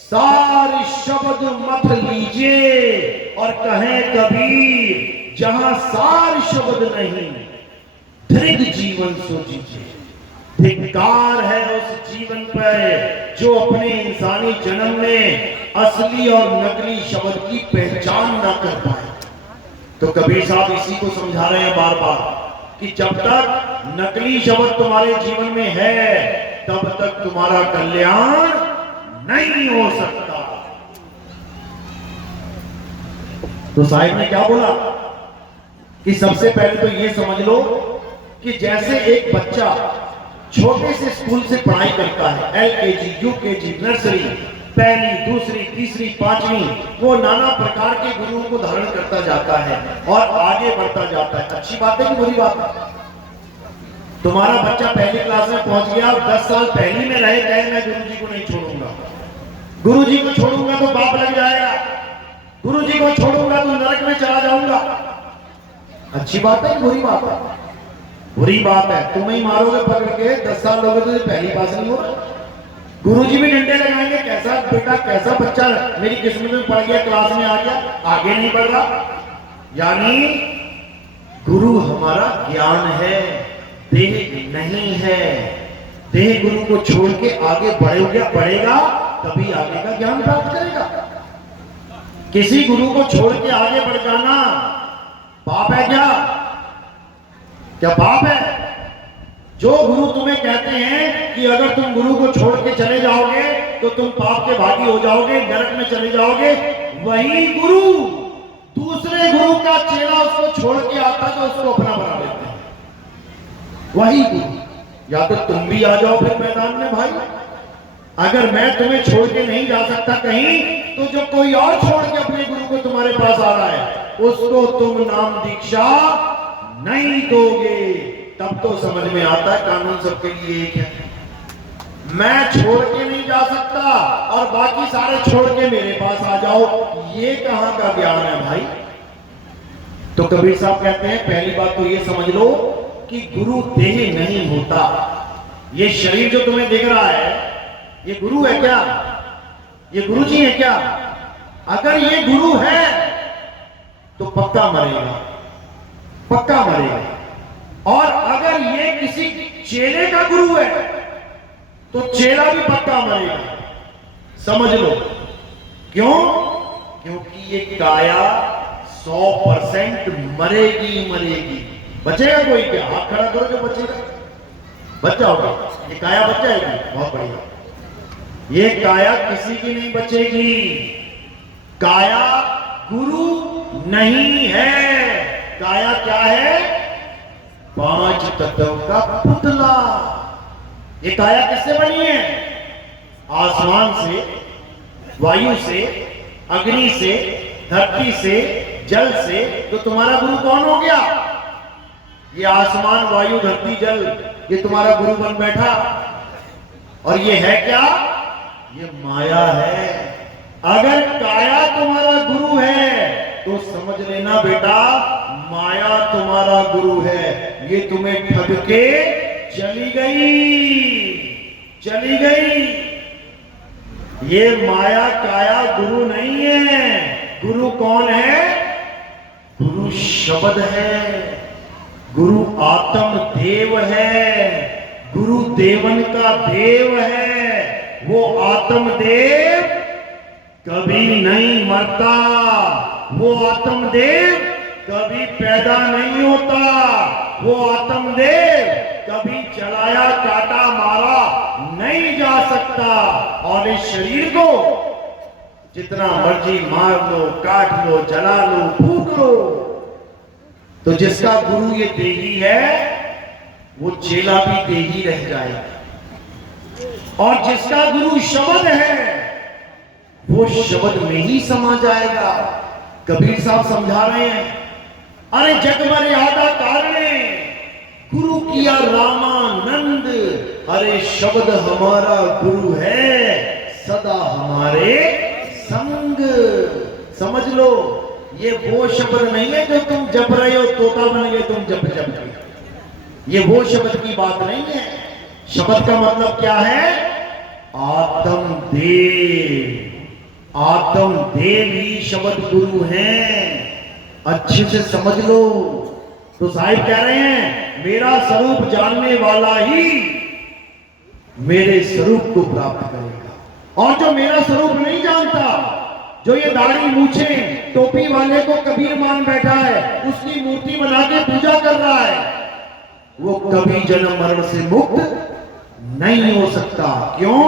सार शब्द मत लीजिए, और कहें कबीर जहां सार शब्द नहीं, दृढ़ जीवन सो जीजिए। धिक्कार है उस जीवन पर जो अपने इंसानी जन्म में असली और नकली शब्द की पहचान ना कर पाए। तो कबीर साहब इसी को समझा रहे हैं बार बार कि जब तक नकली शब्द तुम्हारे जीवन में है, तब तक तुम्हारा कल्याण नहीं हो सकता। तो साहिब ने क्या बोला कि सबसे पहले तो ये समझ लो कि जैसे एक बच्चा छोटे से स्कूल से पढ़ाई करता है, LKG, UKG, नर्सरी, पहली, दूसरी, तीसरी, पांचवी, वो नाना प्रकार के गुरुओं को धारण करता जाता है और आगे बढ़ता जाता है। अच्छी बात है कि बुरी बात है? तुम्हारा बच्चा पहली क्लास में पहुंच गया, 10 साल पहली में रहे, कहे मैं गुरुजी को नहीं छोड़ूंगा, गुरुजी को छोड़ूंगा तो पाप लग जाएगा, गुरुजी को छोड़ूंगा तो नरक में चला जाऊंगा। अच्छी बात है कि बुरी बात है? बुरी बात है। तुम ही मारोगे पकड़ के, 10 साल लोगे तो पहली पास नहीं होगा। गुरुजी भी डंडे लगाएंगे, कैसा बेटा, कैसा बच्चा मेरी किस्मत में पड़ गया, क्लास में आ गया, आगे नहीं बढ़ रहा। यानी गुरु हमारा ज्ञान है, देह नहीं है। देह गुरु को छोड़ के आगे बढ़ेगा तभी आगे का ज्ञान प्राप्त करेगा। किसी गुरु को छोड़ के आगे बढ़ जाना पाप है क्या? क्या पाप है? जो गुरु तुम्हें कहते हैं कि अगर तुम गुरु को छोड़ के चले जाओगे तो तुम पाप के भागी हो जाओगे, नरक में चले जाओगे, वही गुरु दूसरे गुरु का चेला उसको छोड़ के आता तो उसको अपना बना लेते हैं। वही गुरु। या तो तुम भी आ जाओ फिर मैदान में भाई। अगर मैं तुम्हें छोड़ के नहीं जा सकता कहीं, तो जो कोई और छोड़ के अपने गुरु को तुम्हारे पास आ रहा है, उसको तुम नाम दीक्षा नहीं दोगे। तब तो समझ में आता है कानून सबके लिए एक है। मैं छोड़ के नहीं जा सकता और बाकी सारे छोड़ के मेरे पास आ जाओ, ये कहां का ज्ञान है भाई? तो कबीर साहब कहते हैं पहली बात तो ये समझ लो कि गुरु देह नहीं होता। ये शरीर जो तुम्हें दिख रहा है, ये गुरु है क्या? ये गुरु जी है क्या? अगर ये गुरु है तो पक्का मरेगा, पक्का मरेगा। और अगर ये किसी चेले का गुरु है तो चेला भी पक्का मरेगा। समझ लो क्यों? क्योंकि ये काया 100% मरेगी मरेगी। बचेगा कोई क्या? हाथ खड़ा करो जो बचेगा। बच जाओगे? ये काया बच जाएगी? बहुत बढ़िया। ये काया किसी की नहीं बचेगी। काया गुरु नहीं है। काया क्या है? 5 तत्व का पुतला। ये काया किससे बनी है? आसमान से, वायु से, अग्नि से, धरती से, जल से, तो तुम्हारा गुरु कौन हो गया? ये आसमान, वायु, धरती, जल, ये तुम्हारा गुरु बन बैठा। और ये है क्या? ये माया है। अगर काया तुम्हारा गुरु है तो समझ लेना बेटा, माया तुम्हारा गुरु है। ये तुम्हें ठग के चली गई। ये माया काया गुरु नहीं है। गुरु कौन है? गुरु शब्द है, गुरु आत्म देव है, गुरु देवन का देव है। वो आत्म देव कभी नहीं मरता, वो आत्म देव कभी पैदा नहीं होता, वो आत्म देव कभी चलाया काटा मारा नहीं जा सकता। और इस शरीर को जितना मर्जी मार लो, काट लो, जला लो, फूक लो, तो जिसका गुरु ये देही है वो चेला भी देही रह जाएगा। और जिसका गुरु शब्द है वो शब्द में ही समा जाएगा। कबीर साहब समझा रहे हैं, अरे जग मर्यादा कारणे गुरु किया रामानंद। अरे शब्द हमारा गुरु है, सदा हमारे संग। समझ लो, ये वो शब्द नहीं है जो तुम जप रहे हो, तोता बन गए तुम जप जप के। ये वो शब्द की बात नहीं है। शब्द का मतलब क्या है? आत्म देव। आत्म देव ही शब्द गुरु हैं। अच्छे से समझ लो। तो साहिब कह रहे हैं, मेरा स्वरूप जानने वाला ही मेरे स्वरूप को प्राप्त करेगा। और जो मेरा स्वरूप नहीं जानता, जो ये दाढ़ी मूछे टोपी वाले को कबीर मान बैठा है, उसकी मूर्ति बना के पूजा कर रहा है, वो कभी जन्म मरण से मुक्त नहीं हो सकता। क्यों?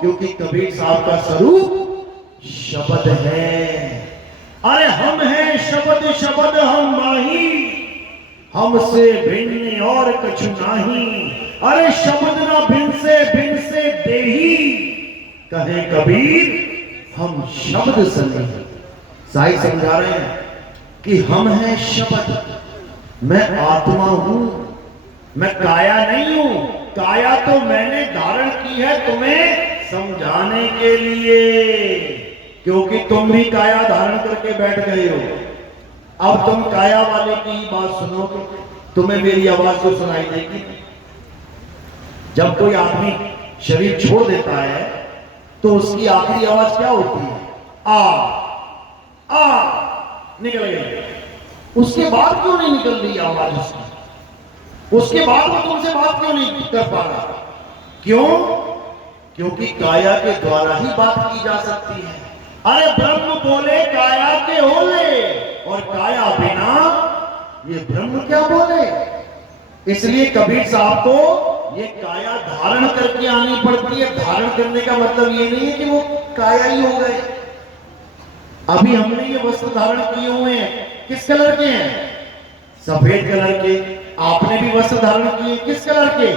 क्योंकि कबीर साहब का स्वरूप शब्द है। अरे हम हैं शब्द, शब्द हम माही, हमसे भिन्न और कछु नाही। अरे शब्द ना भिन्न से देही, कहे कबीर हम शब्द सने। साईं समझा रहे हैं कि हम हैं शब्द, मैं आत्मा हूं, मैं काया नहीं हूं। काया तो मैंने धारण की है तुम्हें समझाने के लिए, क्योंकि तुम भी काया धारण करके बैठ गए हो। अब तुम काया वाले की ही बात सुनोगे, तुम्हें मेरी आवाज तो सुनाई देगी। जब कोई आदमी शरीर छोड़ देता है तो उसकी आखिरी आवाज क्या होती है? आ निकल गई। उसके बाद क्यों नहीं निकल रही आवाज उसकी? उसके बाद वो तुमसे बात क्यों नहीं कर पा रहा? क्यों? क्योंकि काया के द्वारा ही बात की जा सकती है। अरे ब्रह्म बोले काया के ओले, और काया बिना ये ब्रह्म क्या बोले। इसलिए कबीर साहब को ये काया धारण करके आनी पड़ती है। धारण करने का मतलब ये नहीं है कि वो काया ही हो गए। अभी हमने ये वस्त्र धारण किए हुए हैं, किस कलर के हैं? सफेद कलर के। आपने भी वस्त्र धारण किए, किस कलर के?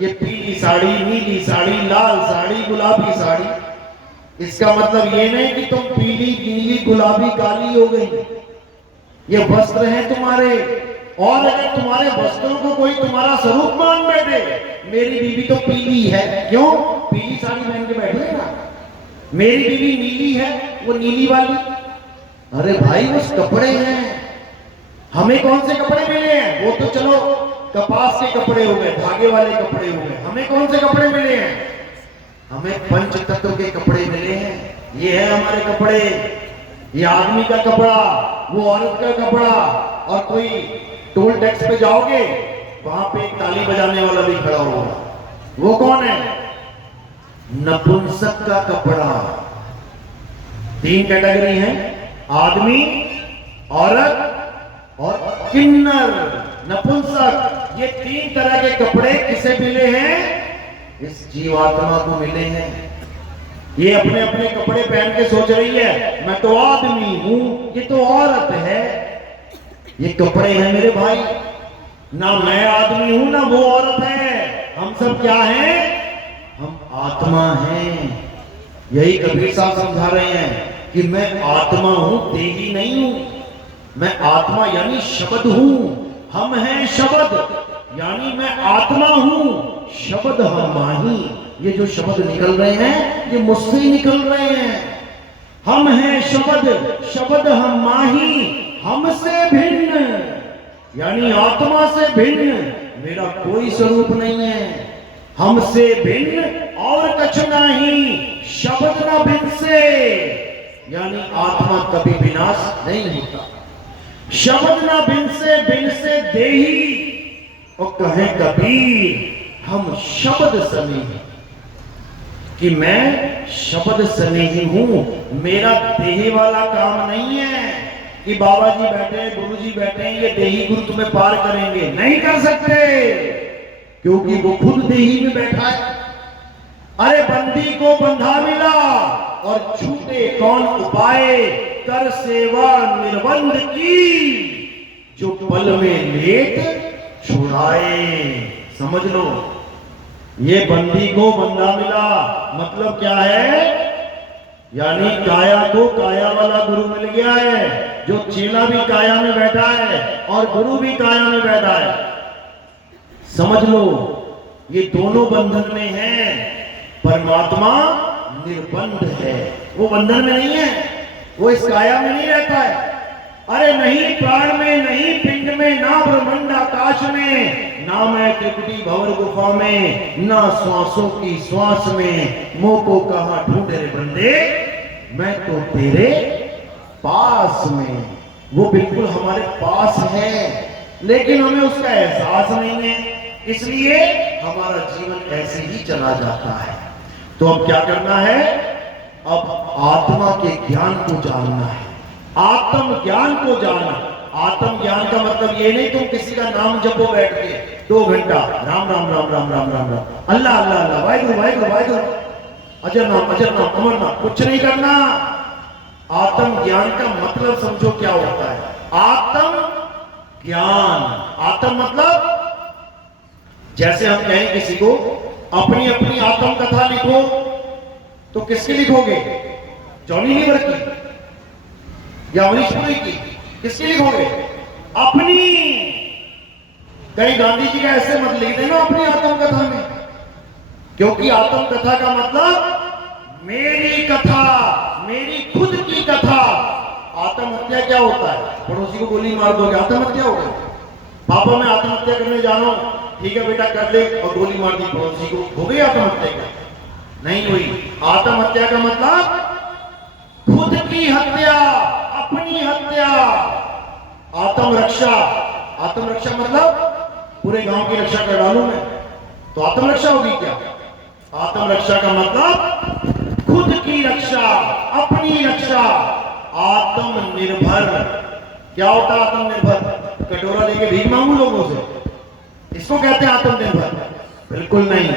ये पीली साड़ी, नीली साड़ी, लाल साड़ी, गुलाबी साड़ी। इसका मतलब ये नहीं कि तुम पीली, नीली, गुलाबी, काली हो गई। ये वस्त्र हैं तुम्हारे। और अगर तुम्हारे वस्त्रों को कोई तुम्हारा स्वरूप मान बैठे, मेरी बीवी तो पीली है, क्यों? पीली साड़ी पहन के बैठे ना। मेरी बीवी नीली है, वो नीली वाली। अरे भाई वो कपड़े हैं, हमें कौन से कपड़े मिले हैं? वो तो चलो कपास के कपड़े हो गए, धागे वाले कपड़े हो गए। हमें कौन से कपड़े मिले हैं? हमें पंच तत्व के कपड़े मिले हैं। ये है हमारे कपड़े। ये आदमी का कपड़ा, वो औरत का कपड़ा। और कोई टोल टैक्स पे जाओगे, वहां पे एक ताली बजाने वाला भी खड़ा होगा। वो कौन है? नपुंसक का कपड़ा। 3 कैटेगरी है, आदमी, औरत और किन्नर, नपुंसक। ये 3 तरह के कपड़े किसे मिले हैं? इस जीवात्मा को मिले हैं। ये अपने अपने कपड़े पहन के सोच रही है मैं तो आदमी हूं, ये तो औरत है। ये कपड़े हैं मेरे भाई, ना मैं आदमी हूं ना वो औरत है। हम सब क्या हैं? हम आत्मा हैं। यही कबीर साहब समझा रहे हैं कि मैं आत्मा हूं, देही नहीं हूं। मैं आत्मा यानी शब्द हूं, हम हैं शब्द यानी मैं आत्मा हूं, शब्द हम माही। ये जो शब्द निकल रहे हैं ये मुझसे ही निकल रहे हैं। हम हैं शब्द, शब्द हम माही, हमसे भिन्न यानी आत्मा से भिन्न मेरा कोई स्वरूप नहीं है। हमसे भिन्न और कछु नहीं, शब्द न भिन्न से यानी आत्मा कभी विनाश नहीं होता। शब्द न भिन्न से देही, और कहे कबीर हम शब्द सने हैं कि मैं शब्द सने ही हूं। मेरा देही वाला काम नहीं है कि बाबा जी बैठे, गुरु जी बैठे, ये देही गुरु तुम्हें पार करेंगे, नहीं कर सकते, क्योंकि वो खुद देही में बैठा है। अरे बंदी को बंधा मिला और छूटे कौन उपाय, कर सेवा निर्बंध की, जो पल में लेट छुड़ाए। समझ लो, ये बंदी को बंधा मिला मतलब क्या है, यानी काया को काया वाला गुरु मिल गया है, जो चेला भी काया में बैठा है और गुरु भी काया में बैठा है। समझ लो, ये दोनों बंधन में हैं। परमात्मा निर्बंध है, वो बंधन में नहीं है, वो इस काया में नहीं रहता है। अरे नहीं प्राण में, नहीं पिंड में, ना ब्रह्मांड आकाश में, ना मैं त्रिकुटी भंवर गुफा में, ना श्वासों की श्वास में, मोह को कहां ढूंढे रे बंदे, मैं तो तेरे पास में। वो बिल्कुल हमारे पास है, लेकिन हमें उसका एहसास नहीं है, इसलिए हमारा जीवन ऐसे ही चला जाता है। तो अब क्या करना है, अब आत्मा के ज्ञान को जानना है, आत्म ज्ञान को जानना। आत्म ज्ञान का मतलब ये नहीं तुम किसी का नाम जपो बैठ के 2 घंटा, राम राम राम राम राम राम राम, अल्लाह अल्लाह अल्लाह, वाहिगुरु वाहिगुरु वाहिगुरु, अजर नाम अमर नाम, कुछ नहीं करना। आत्म ज्ञान का मतलब समझो क्या होता है। आत्म ज्ञान, आत्म मतलब जैसे हम कहें किसी को अपनी अपनी आत्म कथा लिखो, तो किसकी लिखोगे, जॉनी लीवर की या अमरीश पुरी की, किसकी लिखोगे, अपनी। कहीं गांधी जी का ऐसे मत लिख देना अपनी आत्म कथा में, क्योंकि आत्म कथा का मतलब मेरी कथा, मेरी खुद की कथा। आत्महत्या क्या होता है, पड़ोसी को गोली मार दोगे, आत्महत्या हो गई। पापा मैं आत्महत्या करने जा रहा हूं, ठीक है बेटा कर ले, और गोली मार दी पड़ोसी को, हो गई आत्महत्या? नहीं हुई। आत्महत्या का मतलब खुद की हत्या, अपनी हत्या। आत्मरक्षा, आत्मरक्षा मतलब पूरे गांव की रक्षा कर डालूं मैं, तो आत्मरक्षा होगी क्या? आत्मरक्षा का मतलब खुद की रक्षा, अपनी रक्षा। आत्मनिर्भर क्या होता है? आत्मनिर्भर कटोरा लेके भीख मांगू लोगों से, इसको कहते हैं आत्मनिर्भर? बिल्कुल नहीं।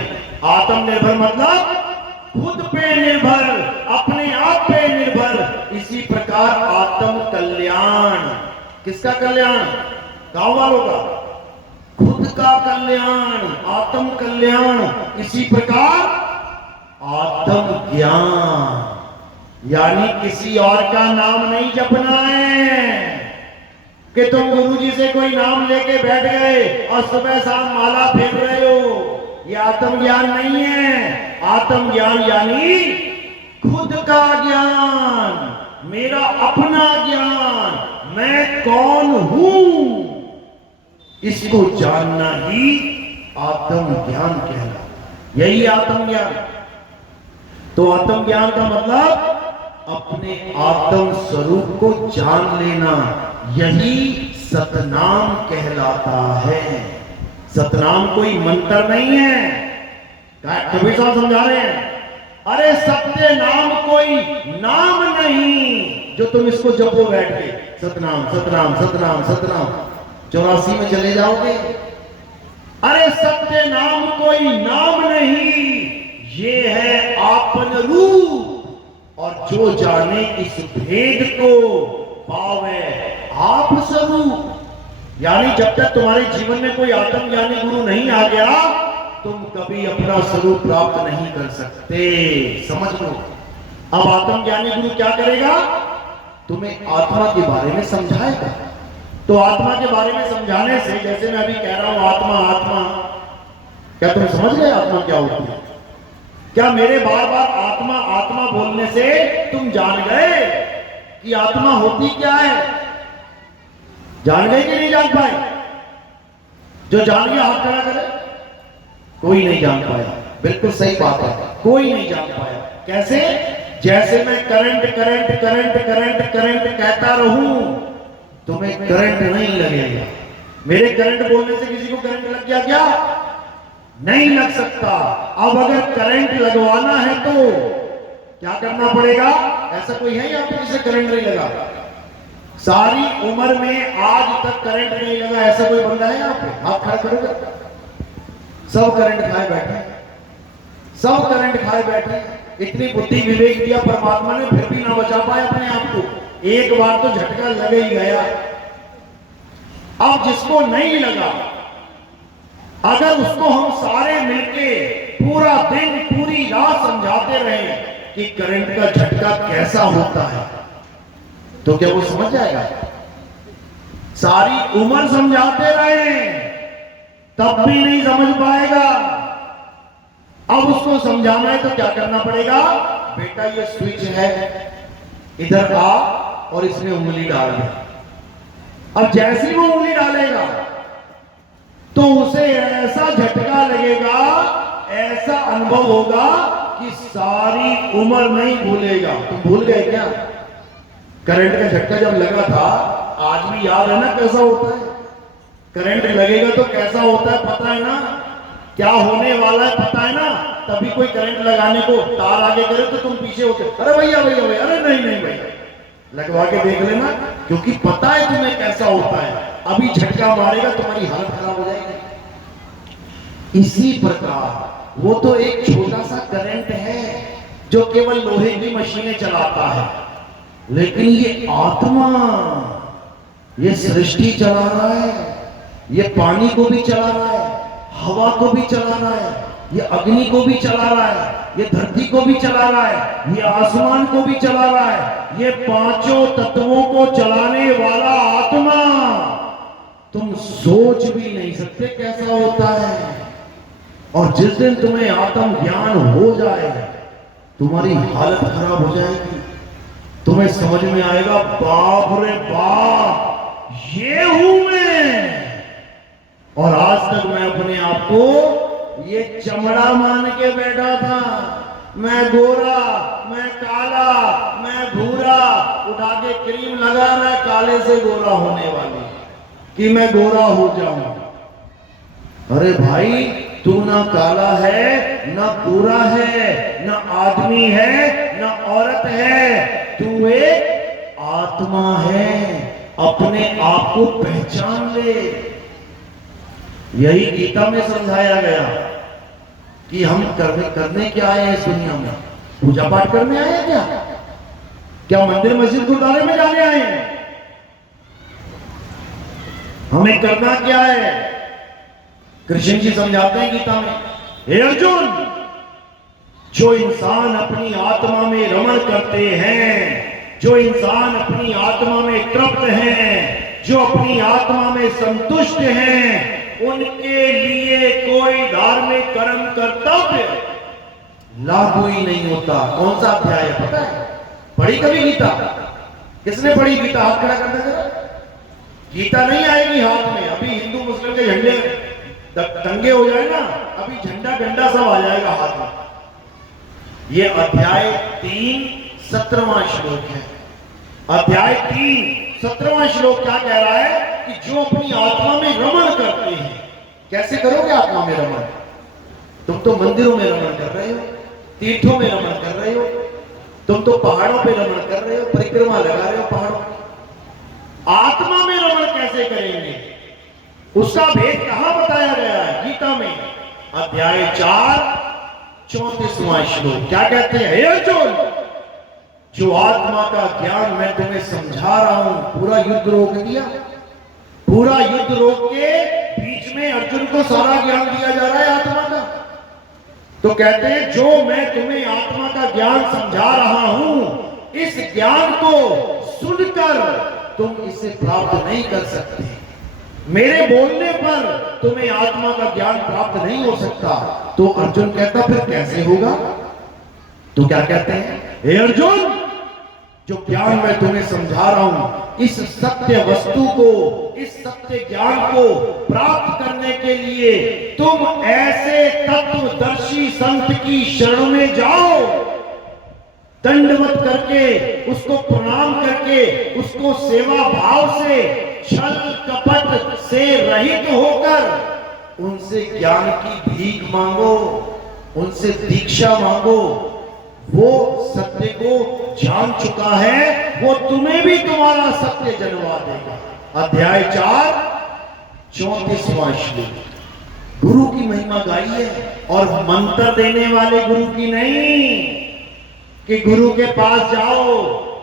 आत्मनिर्भर मतलब खुद पे निर्भर, अपने आप पे निर्भर। इसी प्रकार आत्म कल्याण, किसका कल्याण? गांव वालों का, खुद का कल्याण, आत्म कल्याण। इसी प्रकार आत्म ज्ञान, यानी किसी और का नाम नहीं जपना है कि तुम गुरुजी से कोई नाम लेके बैठ गए और सुबह शाम माला फेर रहे हो। यह आत्मज्ञान नहीं है। आत्मज्ञान यानी खुद का ज्ञान, मेरा अपना ज्ञान, मैं कौन हूं, इसको जानना ही आत्मज्ञान कहलाता। यही आत्मज्ञान। तो आत्मज्ञान का मतलब अपने आत्म स्वरूप को जान लेना, यही सतनाम कहलाता है। सतनाम कोई मंत्र नहीं है। कबीर साहब समझा रहे हैं, अरे सत्य नाम कोई नाम नहीं जो तुम इसको जपो बैठ के, सतनाम सतनाम सतनाम सतनाम, 84 में चले जाओगे। अरे सत्य नाम कोई नाम नहीं, ये है आपन रूप, और जो जाने इस भेद को पावे आप स्वरूप। यानी जब तक तुम्हारे जीवन में कोई आत्मज्ञानी गुरु नहीं आ गया, तुम कभी अपना स्वरूप प्राप्त नहीं कर सकते। समझ लो। अब आत्मज्ञानी गुरु क्या करेगा? तुम्हें आत्मा के बारे में समझाएगा। तो आत्मा के बारे में समझाने से, जैसे मैं अभी कह रहा हूं आत्मा आत्मा, क्या तुम समझ गए आत्मा क्या होती है? क्या मेरे बार बार आत्मा आत्मा बोलने से तुम जान गए कि आत्मा होती क्या है? जान गए कि नहीं जान पाए? जो जान गया हाथ खड़ा करे। कोई नहीं जान पाया। बिल्कुल सही बात है, कोई नहीं जान पाया। कैसे? जैसे मैं current current current current current कहता रहूं, तुम्हें करंट नहीं लगेगा। मेरे करंट बोलने से किसी को करंट लग गया क्या? नहीं लग सकता। अब अगर करंट लगवाना है तो क्या करना पड़ेगा? ऐसा कोई है यहाँ पे जिसे करंट नहीं लगा? सारी उम्र में आज तक करंट नहीं लगा ऐसा कोई बंदा है यहाँ पे? हाथ खड़ा करोगे? सब करंट खाए बैठे, सब करंट खाए बैठे। इतनी बुद्धि विवेक दिया परमात्मा ने, फिर भी ना बचा पाए अपने आप को। एक बार तो झटका लगे ही गया। अब जिसको नहीं लगा, अगर उसको हम सारे मिलके पूरा दिन पूरी रात समझाते रहे कि करंट का झटका कैसा होता है, तो क्या वो समझ जाएगा? सारी उम्र समझाते रहे तब भी नहीं समझ पाएगा। अब उसको समझाना है तो क्या करना पड़ेगा? बेटा ये स्विच है, इधर आ और इसमें उंगली डाल दे। अब जैसे ही वो उंगली डालेगा तो उसे ऐसा झटका लगेगा, ऐसा अनुभव होगा कि सारी उम्र नहीं भूलेगा। तुम भूल गए क्या? करंट का झटका जब लगा था, आज भी याद है ना कैसा होता है? करंट लगेगा तो कैसा होता है पता है ना? क्या होने वाला है पता है ना? तभी कोई करंट लगाने को तार आगे करे तो तुम पीछे होते, अरे भैया भैया भैया, अरे नहीं नहीं भैया, लगवा के देख लेना, क्योंकि पता है तुम्हें कैसा होता है। अभी झटका मारेगा तुम्हारी हालत खराब हो जाएगी। इसी प्रकार वो तो एक छोटा सा करंट है जो केवल लोहे की मशीनें चलाता है, लेकिन ये आत्मा, ये सृष्टि चला रहा है, ये पानी को भी चला रहा है, हवा को भी चला रहा है, ये अग्नि को भी चला रहा है, ये धरती को भी चला रहा है, ये आसमान को भी चला रहा है। ये पांचों तत्वों को चलाने वाला आत्मा तुम सोच भी नहीं सकते कैसा होता है। और जिस दिन तुम्हें आत्म ज्ञान हो जाए, तुम्हारी हालत खराब हो जाएगी। तुम्हें समझ में आएगा, बाप रे बाप, ये हूं मैं। और आज तक मैं अपने आप को ये चमड़ा मान के बैठा था। मैं गोरा, मैं काला, मैं भूरा, उठा के क्रीम लगा रहा है काले से गोरा होने वाली, कि मैं गोरा हो जाऊं। अरे भाई, तू ना काला है, ना गोरा है, ना आदमी है, ना औरत है, तू एक आत्मा है। अपने आप को पहचान ले। यही गीता में समझाया गया कि हम करने क्या आए इस दुनिया में? पूजा पाठ करने आए क्या? क्या मंदिर मस्जिद गुरुद्वारे में जाने आए हैं? हमें करना क्या है? कृष्ण जी समझाते हैं गीता में, हे अर्जुन, जो इंसान अपनी आत्मा में रमण करते हैं, जो इंसान अपनी आत्मा में तृप्त हैं, जो अपनी आत्मा में संतुष्ट हैं, उनके लिए कोई धार्मिक कर्म कर्तव्य लागू ही नहीं होता। कौन सा अध्याय है पता है? पढ़ी कभी गीता? किसने पढ़ी गीता? हाथ खड़ा करना जरा। गीता नहीं आएगी हाथ में। अभी हिंदू मुस्लिम के झंडे दंगे हो जाए ना, अभी झंडा डंडा सब आ जाएगा हाथ में। ये अध्याय 3 17वां श्लोक है। अध्याय 3 17वां श्लोक क्या कह रहा है? कि जो अपनी आत्मा में रमण करते हैं। कैसे करोगे आत्मा में रमण? तुम तो मंदिरों में रमण कर रहे हो, तीर्थों में रमण कर रहे हो, तुम तो पहाड़ों पे रमण कर रहे हो, परिक्रमा लगा रहे हो पहाड़ों। आत्मा में रमण कैसे करेंगे? उसका भेद कहां बताया गया है गीता में? अध्याय 4 34वां श्लोक क्या कहते हैं? हे अर्जुन, जो आत्मा का ज्ञान मैं तुम्हें समझा रहा हूं, पूरा युद्ध रोक दिया। पूरा युद्ध रोक के बीच में अर्जुन को सारा ज्ञान दिया जा रहा है आत्मा का। तो कहते हैं, जो मैं तुम्हें आत्मा का ज्ञान समझा रहा हूं, इस ज्ञान को सुनकर तुम इसे प्राप्त नहीं कर सकते। मेरे बोलने पर तुम्हें आत्मा का ज्ञान प्राप्त नहीं हो सकता। तो अर्जुन कहता फिर कैसे होगा? तो क्या कहते हैं, हे अर्जुन, जो ज्ञान मैं तुम्हें समझा रहा हूं, इस सत्य वस्तु को, इस सत्य ज्ञान को प्राप्त करने के लिए तुम ऐसे तत्वदर्शी संत की शरण में जाओ, दंडवत करके, उसको प्रणाम करके, उसको सेवा भाव से, छल कपट से रहित होकर उनसे ज्ञान की भीख मांगो, उनसे दीक्षा मांगो। वो सत्य को जान चुका है, वो तुम्हें भी तुम्हारा सत्य जनवा देगा। अध्याय 4 34वां श्लोक। गुरु की महिमा गाई है, और मंत्र देने वाले गुरु की नहीं, कि गुरु के पास जाओ,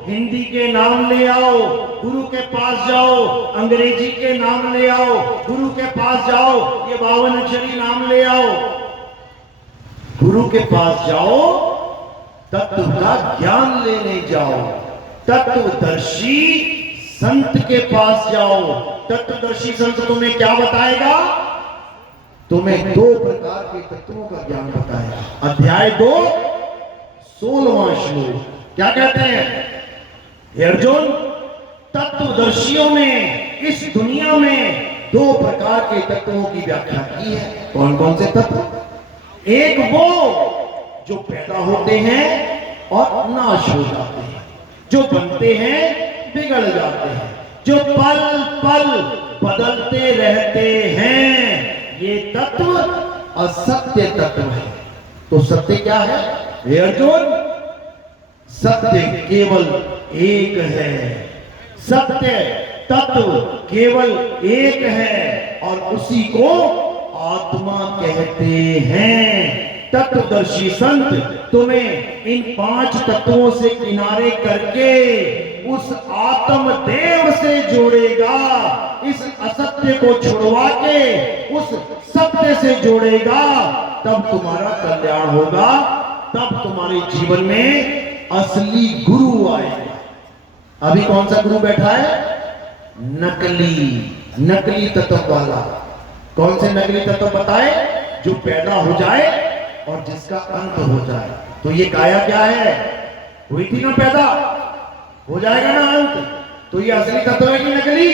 हिंदी के नाम ले आओ, गुरु के पास जाओ, अंग्रेजी के नाम ले आओ, गुरु के पास जाओ, ये 52 अक्षरी नाम ले आओ। गुरु के पास जाओ, तत्व का ज्ञान लेने जाओ, तत्वदर्शी संत के पास जाओ। तत्वदर्शी संत तुम्हें क्या बताएगा? तुम्हें 2 प्रकार के तत्वों का ज्ञान बताएगा। अध्याय 2 16वां श्लोक। क्या कहते हैं, हे अर्जुन, तत्वदर्शियों में इस दुनिया में 2 प्रकार के तत्वों की व्याख्या की है। कौन कौन से तत्व? एक वो जो पैदा होते हैं और नाश हो जाते हैं, जो बनते हैं बिगड़ जाते हैं, जो पल पल बदलते रहते हैं, ये तत्व असत्य तत्व है। तो सत्य क्या है? हे अर्जुन, सत्य केवल एक है, सत्य तत्व केवल एक है, और उसी को आत्मा कहते हैं। तत्वदर्शी संत तुम्हें इन 5 तत्वों से किनारे करके उस आत्मदेव से जोड़ेगा, इस असत्य को छुड़वा के उस सत्य से जोड़ेगा। तब तुम्हारा कल्याण होगा, तब तुम्हारे जीवन में असली गुरु आएगा। अभी कौन सा गुरु बैठा है? नकली तत्व वाला। कौन से नकली तत्व बताए? जो पैदा हो जाए और जिसका अंत हो जाए। तो ये काया क्या है? हुई थी ना पैदा, हो जाएगा ना अंत। तो ये असली तत्व है कि नकली?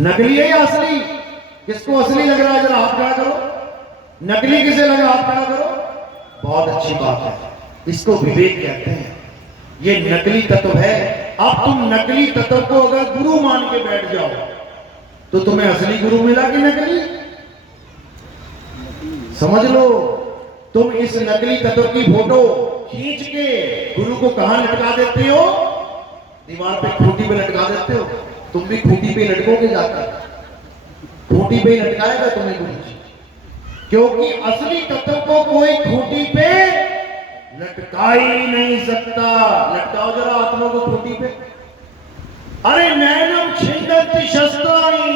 नकली है या असली? किसको असली लग रहा है? जरा हाथ खड़ा करो। नकली किसे लगा? हाथ खड़ा करो। बहुत अच्छी बात है, इसको विवेक कहते हैं। ये नकली तत्व है। अब तुम नकली तत्व को अगर गुरु मान के बैठ जाओ तो तुम्हें असली गुरु मिला कि नकली? समझ लो, तुम इस नकली तत्व की फोटो खींच के गुरु को कहां लटका देते हो? दीवार पे, खूंटी पे लटका देते हो। तुम भी खूंटी पे लटकोगे जाकर, खूंटी पे लटकाएगा तुम्हें गुरु जी, क्योंकि असली तत्व को कोई खूंटी पे लटका ही नहीं सकता। लटकाओ जरा आत्मा को खूंटी पे। अरे नैनम छिंदन्ति शस्त्राणि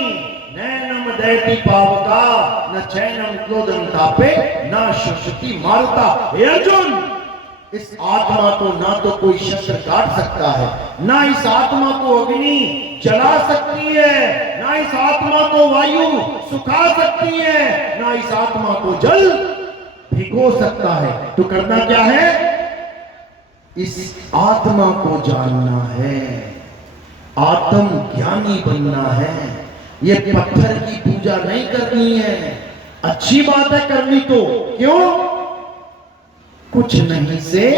नैनम दयति पावका न चैनम क्रोधं तापे न शोषति मारुता। हे अर्जुन, इस आत्मा को ना तो कोई शस्त्र काट सकता है, ना इस आत्मा को अग्नि जला सकती है, ना इस आत्मा को वायु सुखा सकती है, ना इस आत्मा को जल भिगो सकता है। तो करना क्या है? इस आत्मा को जानना है, आत्म ज्ञानी बनना है। ये पत्थर की पूजा नहीं करनी है। अच्छी बात है करनी तो, क्यों? कुछ नहीं से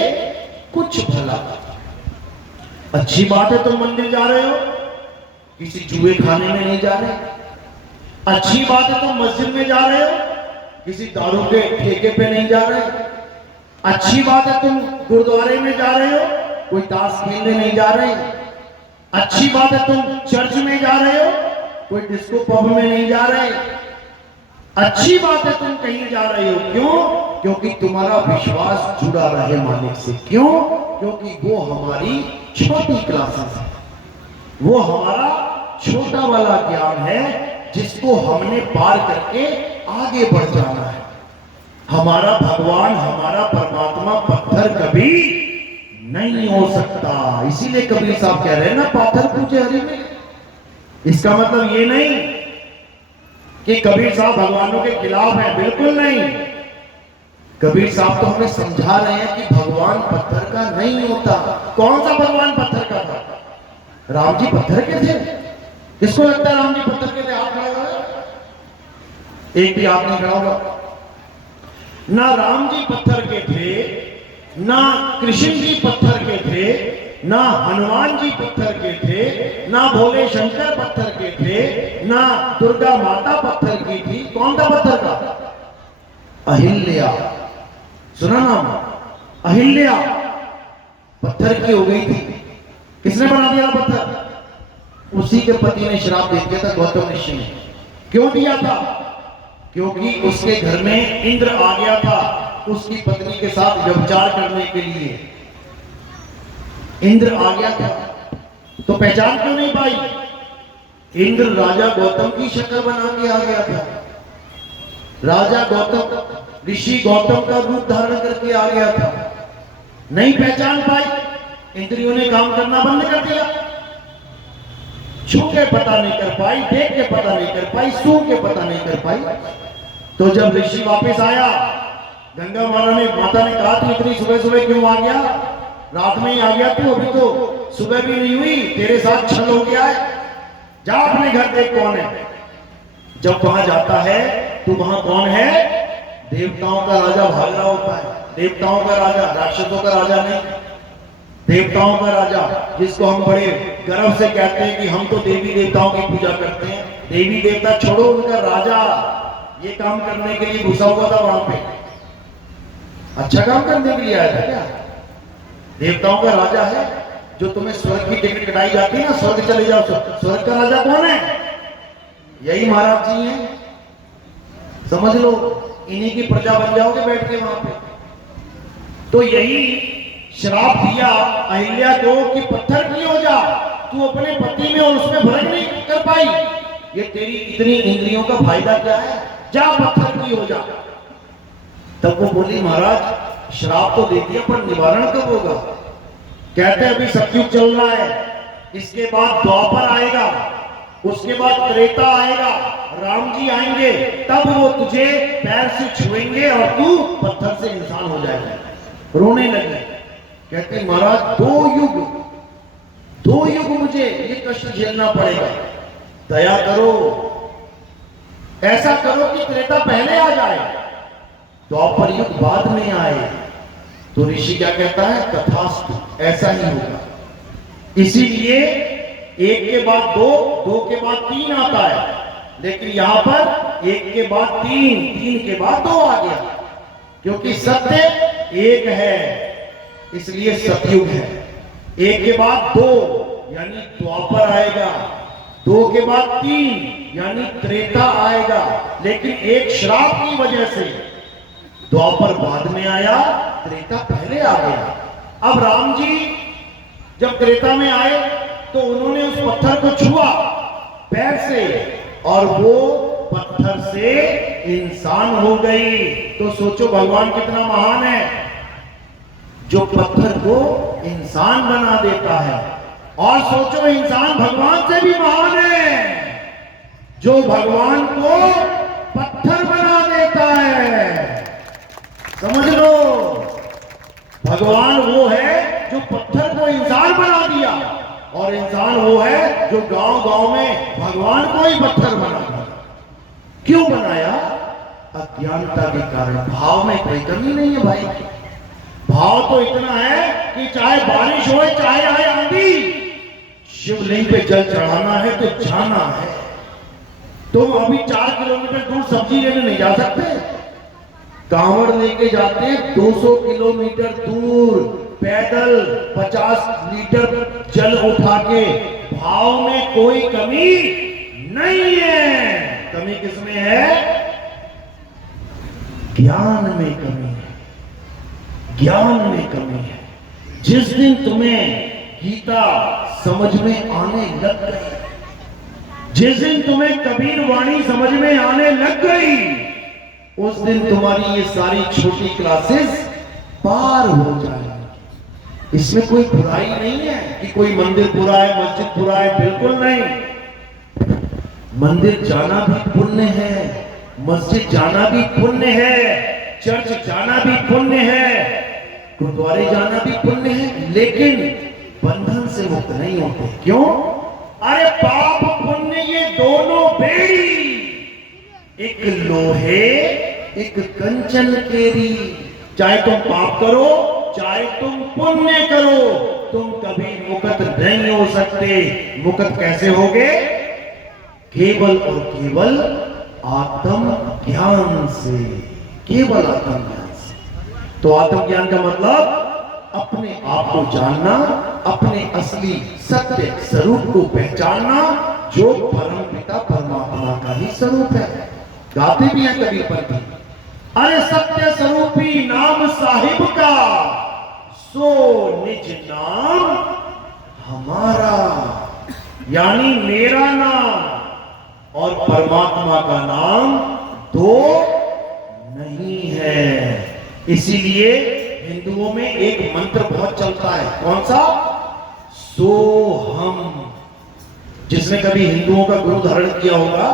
कुछ भला। अच्छी बात है तुम मंदिर जा रहे हो, किसी जुए खाने में नहीं जा रहे। अच्छी बात है तुम मस्जिद में जा रहे हो, किसी दारू के ठेके पे नहीं जा रहे। अच्छी बात है तुम गुरुद्वारे में जा रहे हो, कोई ताश खेलने नहीं जा रहे। अच्छी बात है तुम चर्च में जा रहे हो, कोई डिस्को पब में नहीं जा रहे। अच्छी बात है तुम कहीं जा रहे हो, क्यों? क्योंकि तुम्हारा विश्वास जुड़ा रहे मालिक से। क्यों? क्योंकि वो हमारी छोटी क्लासेस है, वो हमारा छोटा वाला ज्ञान है जिसको हमने पार करके आगे बढ़ जाना है। हमारा भगवान, हमारा परमात्मा पत्थर कभी नहीं हो सकता। इसीलिए कबीर साहब कह रहे हैं ना, पाथर पूजे हरि में। इसका मतलब ये नहीं कि कबीर साहब भगवानों के खिलाफ है, बिल्कुल नहीं। कबीर साहब तो हमें समझा रहे हैं कि भगवान पत्थर का नहीं होता। कौन सा भगवान पत्थर का था? राम जी पत्थर के थे? किसको लगता है राम जी पत्थर के थे? हाथ खड़ा होगा, एक भी हाथ नहीं खड़ा होगा। ना राम जी पत्थर के थे, ना कृष्ण जी पत्थर के थे, ना हनुमान जी पत्थर के थे, ना भोले शंकर पत्थर के थे, ना दुर्गा माता पत्थर की थी। कौन था पत्थर का? अहिल्या। सुना नाम? अहिल्या पत्थर की हो गई थी। किसने बना दिया पत्थर? उसी के पति ने श्राप दे दिया था गौतम ऋषि ने। क्यों दिया था? क्योंकि उसके घर में इंद्र आ गया था उसकी पत्नी के साथ व्यभिचार करने के लिए। इंद्र आ गया था तो पहचान क्यों नहीं पाई? इंद्र राजा गौतम की शक्ल बना के आ गया था। राजा गौतम, ऋषि गौतम का रूप धारण करके आ गया था। नहीं पहचान पाई, इंद्रियों ने काम करना बंद कर दिया। छू के पता नहीं कर पाई, देख के पता नहीं कर पाई, सू के पता नहीं कर पाई। तो जब ऋषि वापस आया, गंगा माता ने कहा, तू इतनी सुबह सुबह क्यों आ गया? रात में ही आ गया तू, अभी तो सुबह भी नहीं हुई, तेरे साथ छल हो गया है। जा अपने घर देख कौन है। जब वहां जाता है तो वहां कौन है? देवताओं का राजा भाग रहा होता है। देवताओं का राजा, राक्षसों का राजा नहीं, देवताओं का राजा, जिसको हम बड़े गर्व से कहते हैं कि हम तो देवी देवताओं की पूजा करते हैं। देवी देवता छोड़ो, उनका राजा ये काम करने के लिए घुसा हुआ था वहां पे। अच्छा काम करने के लिए आया था क्या? देवताओं का राजा है जो तुम्हें स्वर्ग की टिकट कटाई जाती है ना, स्वर्ग चले जाओ। स्वर्ग का राजा कौन है? यही महाराज जी हैं। समझ लो, इन्हीं की प्रजा बन जाओगे बैठ के वहां पे। तो यही श्राप दिया अहिल्या को कि पत्थर की हो जा। तू अपने पति में और उसमें फर्क नहीं कर पाई, ये तेरी इतनी इंद्रियों का फायदा क्या है? जा पत्थर की हो जा। तब वो बोली, महाराज श्राप तो दे दिया पर निवारण कब होगा? कहते अभी सतयुग चल रहा है, इसके बाद द्वापर आएगा, उसके बाद त्रेता आएगा, राम जी आएंगे, तब वो तुझे पैर से छुएंगे और तू पत्थर से इंसान हो जाएगा। रोने लगे, कहते महाराज दो युग मुझे ये कष्ट झेलना पड़ेगा, दया करो, ऐसा करो कि त्रेता पहले आ जाए, द्वापर युग बाद में आए। तो ऋषि क्या कहता है? तथास्तु, ऐसा ही होगा। इसीलिए एक के बाद दो, दो के बाद तीन आता है, लेकिन यहां पर एक के बाद तीन, तीन के बाद दो आ गया, क्योंकि सत्य एक है, इसलिए सतयुग है। एक के बाद दो यानी द्वापर आएगा, दो के बाद तीन यानी त्रेता आएगा। लेकिन एक श्राप की वजह से द्वापर बाद में आया, त्रेता पहले आ गया। अब राम जी जब त्रेता में आए तो उन्होंने उस पत्थर को छुआ पैर से और वो पत्थर से इंसान हो गई। तो सोचो भगवान कितना महान है, जो पत्थर को इंसान बना देता है। और सोचो इंसान भगवान से भी महान है, जो भगवान को पत्थर बना देता है। समझ लो, भगवान वो है जो पत्थर को इंसान बना दिया, और इंसान वो है जो गांव गांव में भगवान को ही पत्थर बना दिया। क्यों बनाया? अज्ञानता के कारण। भाव में कोई कमी नहीं है भाई, भाव तो इतना है कि चाहे बारिश हो चाहे आए आंधी, शिवलिंग पे जल चढ़ाना है तो जाना है। तुम अभी 4 किलोमीटर दूर सब्जी लेने नहीं जा सकते, कांवड़ लेके जाते हैं 200 किलोमीटर दूर पैदल 50 लीटर जल उठा के। भाव में कोई कमी नहीं है। कमी किसमें है? ज्ञान में कमी है, ज्ञान में कमी है। जिस दिन तुम्हें गीता समझ में आने लग गई, जिस दिन तुम्हें कबीर वाणी समझ में आने लग गई, उस दिन तुम्हारी ये सारी छोटी क्लासेस पार हो जाएंगी। इसमें कोई बुराई नहीं है कि कोई मंदिर बुरा है, मस्जिद बुरा है, बिल्कुल नहीं। मंदिर जाना भी पुण्य है, मस्जिद जाना भी पुण्य है, चर्च जाना भी पुण्य है, गुरुद्वारे जाना भी पुण्य है, लेकिन बंधन से मुक्त नहीं होते। क्यों? अरे पाप पुण्य ये दोनों बेड़ी, एक लोहे एक कंचन केरी। चाहे तुम पाप करो चाहे तुम पुण्य करो, तुम कभी मुक्त नहीं हो सकते। मुक्त कैसे होगे? केवल और केवल आत्म ज्ञान से, केवल आत्म ज्ञान से। तो आत्म ज्ञान का मतलब अपने आप को जानना, अपने असली सत्य स्वरूप को पहचानना, जो परम पिता परमात्मा का ही स्वरूप है। गाते भी हैं कबीर पंथी, अरे सत्य स्वरूपी नाम साहिब का, सो निज नाम हमारा। यानी मेरा नाम और परमात्मा का नाम दो नहीं है। इसीलिए हिंदुओं में एक मंत्र बहुत चलता है, कौन सा? सोहम। जिसने कभी हिंदुओं का गुरु धारण किया होगा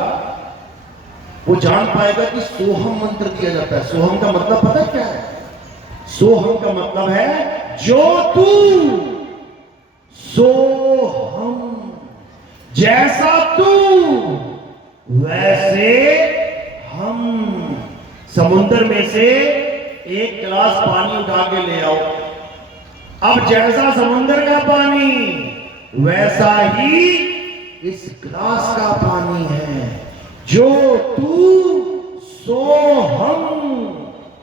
वो जान पाएगा कि सोहम मंत्र दिया जाता है। सोहम का मतलब पता है क्या है? सोहम का मतलब है जो तू, सोहम। जैसा तू वैसे हम। समुद्र में से एक गिलास पानी उठा के ले आओ, अब जैसा समुद्र का पानी वैसा ही इस गिलास का पानी है। जो तू सो हम।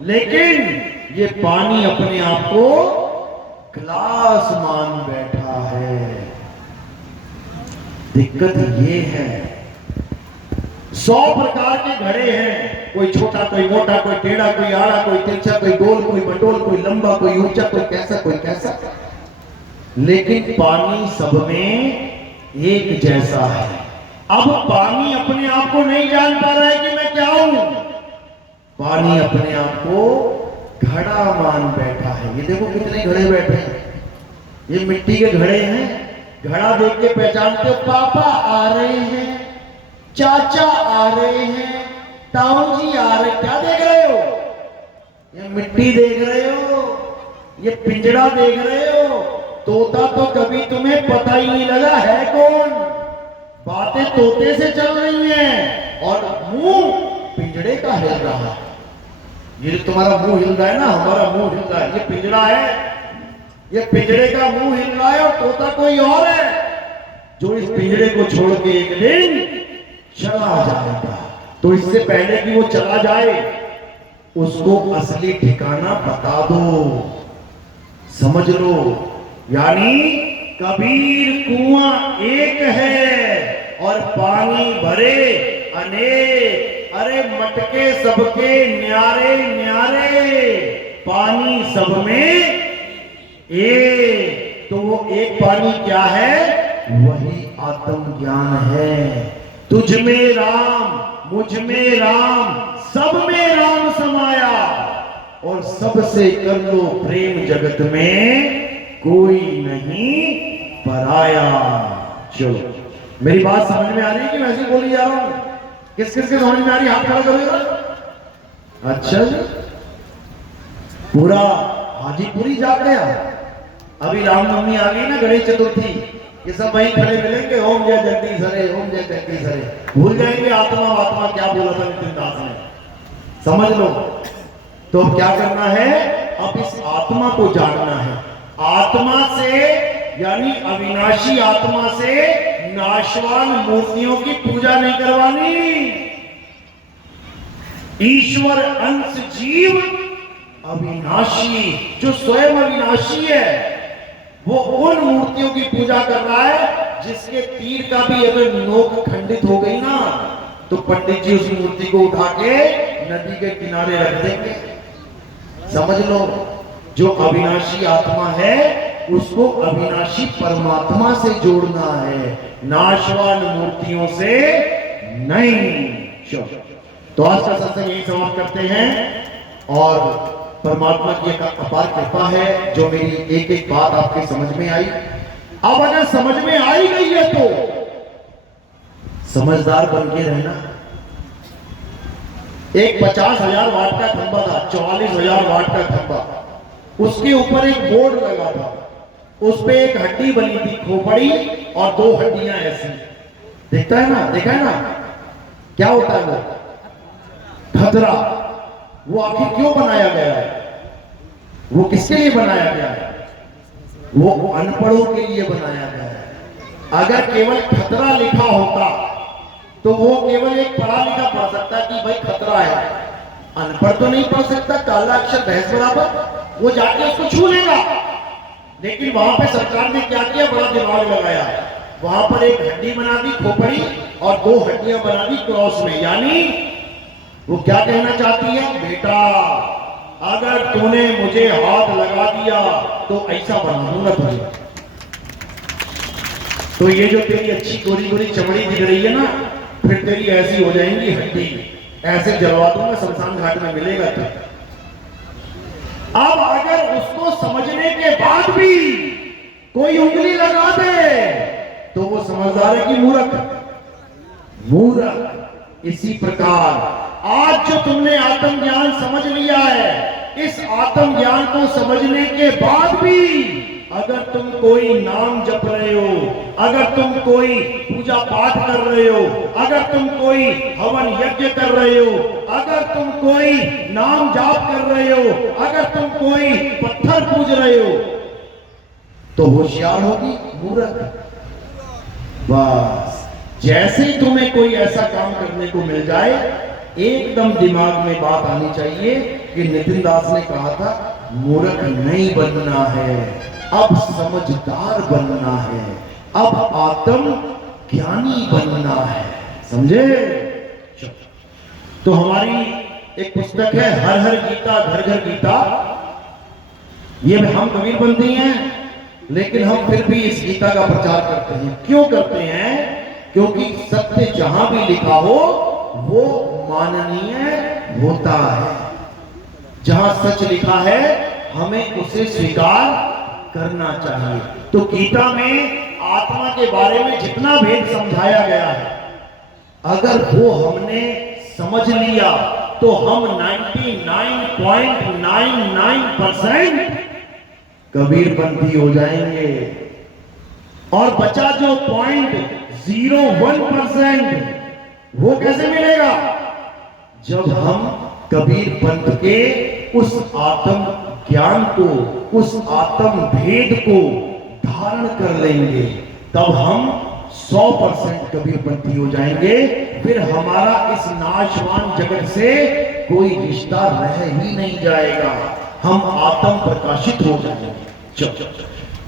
लेकिन ये पानी अपने आप को गिलास मान बैठा है। दिक्कत ये है, 100 प्रकार के घड़े हैं, कोई छोटा कोई मोटा, कोई टेढ़ा कोई आड़ा, कोई तिरछा, कोई गोल कोई मटोल, कोई लंबा कोई ऊंचा, कोई कैसा कोई कैसा, लेकिन पानी सब में एक जैसा है। अब पानी अपने आप को नहीं जान पा रहा है कि मैं क्या हूं। पानी अपने आप को घड़ा मान बैठा है। ये देखो कितने घड़े बैठे हैं, ये मिट्टी के घड़े हैं। घड़ा देख के पहचानते हो? पापा आ रहे हैं, चाचा आ रहे हैं, ताऊ जी आ रहे। क्या देख रहे हो? ये मिट्टी देख रहे हो, ये पिंजरा देख रहे हो। तोता तो कभी तुम्हें पता ही नहीं लगा है कौन। बातें तोते से चल रही हैं और मुंह पिंजड़े का हिल रहा है। ये जो तुम्हारा मुंह हिल रहा है ना, हमारा मुंह हिल रहा है, ये पिंजड़ा है। ये पिंजड़े का मुंह हिल रहा है और तोता कोई और है जो इस पिंजड़े को छोड़ के एक दिन चला जाएगा। तो इससे पहले कि वो चला जाए उसको असली ठिकाना बता दो, समझ लो। यानी कबीर कुआं एक है और पानी भरे अनेक। अरे मटके सबके न्यारे न्यारे, पानी सब में एक। तो वो एक पानी क्या है? वही आत्म ज्ञान है। तुझ में राम, मुझ में राम, सब में राम समाया, और सबसे कर लो प्रेम, जगत में कोई नहीं पराया। चलो, मेरी बात समझ में आ रही है कि मैं ऐसे बोली जा रहा हूं? किस किस के समझ में आ रही है? हाथ खड़ा करो। अच्छा जी, पूरा हाजीपुरी जाग गया। अभी रामनवमी आ गई ना, गणेश चतुर्थी, ये सब वहीं खड़े मिलेंगे, ओम जय जगदीश हरे, ओम जय जगदीश हरे। भूल जाएंगे आत्मा आत्मा क्या बोला था नितिन दास ने, समझ लो। तो क्या करना है? अब इस आत्मा को जानना है। आत्मा से, यानी अविनाशी आत्मा से नाशवान मूर्तियों की पूजा नहीं करवानी। ईश्वर अंश जीव अविनाशी, जो स्वयं अविनाशी है, वो उन मूर्तियों की पूजा कर रहा है जिसके तीर का भी अगर नोक खंडित हो गई ना, तो पंडित जी उस मूर्ति को उठा के नदी के किनारे रख देंगे। समझ लो, जो अविनाशी आत्मा है उसको अविनाशी परमात्मा से जोड़ना है, नाशवान मूर्तियों से नहीं। तो आज का सत्संग यही समाप्त करते हैं और परमात्मा की एक अपार कृपा है जो मेरी एक एक बात आपके समझ में आई। अब अगर समझ में आई गई है तो समझदार बन के रहना। एक 50,000 वाट का खंभा था, 44,000 वाट का खंभा, उसके ऊपर एक बोर्ड लगा था, उस पे एक हड्डी बनी थी खोपड़ी और 2 हड्डियां ऐसी, दिखता है ना, देखा है ना, क्या होता है वो? खतरा। वो आखिर क्यों बनाया गया है? वो किसके लिए बनाया गया है? वो अनपढ़ों के लिए बनाया गया है। अगर केवल खतरा लिखा होता तो वो केवल एक पढ़ा लिखा पढ़ सकता कि भाई खतरा है, अनपढ़ तो नहीं पढ़ सकता, काला अक्षर भैंस बराबर, वो जाके उसको छू लेगा। लेकिन वहां पे सरकार ने क्या किया, बड़ा दिमाग लगाया, वहां पर एक हड्डी बना दी खोपड़ी और 2 हड्डियां बना दी क्रॉस में। यानी वो क्या कहना चाहती है, बेटा अगर तूने मुझे हाथ लगा दिया तो ऐसा बना दूंगा तुझे। तो ये जो तेरी अच्छी गोरी गोरी चमड़ी दिख रही है ना, फिर तेरी ऐसी हो जाएंगी हड्डी, ऐसे जलवा दूंगा, शमशान घाट में मिलेगा तो। अब अगर उसको समझने के बाद भी कोई उंगली लगा दे तो वो समझदार है कि मूर्ख। मूर्ख। इसी प्रकार आज जो तुमने आत्मज्ञान समझ लिया है, इस आत्मज्ञान को समझने के बाद भी अगर तुम कोई नाम जप रहे हो, अगर तुम कोई पूजा पाठ कर रहे हो, अगर तुम कोई हवन यज्ञ कर रहे हो, अगर तुम कोई नाम जाप कर रहे हो, अगर तुम कोई पत्थर पूज रहे हो, तो होशियार होगी मूर्ख। बस जैसे ही तुम्हें कोई ऐसा काम करने को मिल जाए, एकदम दिमाग में बात आनी चाहिए कि नितिन दास ने कहा था मूर्ख नहीं बनना है, अब समझदार बनना है, अब आत्म ज्ञानी बनना है। समझे? तो हमारी एक पुस्तक है हर हर गीता घर घर गीता। ये हम कबीरपंथी हैं, लेकिन हम फिर भी इस गीता का प्रचार करते हैं। क्यों करते हैं? क्योंकि सत्य जहां भी लिखा हो वो माननीय होता है। जहां सच लिखा है हमें उसे स्वीकार करना चाहिए। तो गीता में आत्मा के बारे में जितना भेद समझाया गया है, अगर वो हमने समझ लिया तो हम 99.99% कबीरपंथी हो जाएंगे। और बचा जो 0.01% वो कैसे मिलेगा? जब हम कबीर पंथ के उस आत्म ज्ञान को, उस आत्म भेद को धारण कर लेंगे, तब हम 100% कबीरपंथी हो जाएंगे। फिर हमारा इस नाशवान जगत से कोई रिश्ता रह ही नहीं जाएगा, हम आत्म प्रकाशित हो जाएंगे।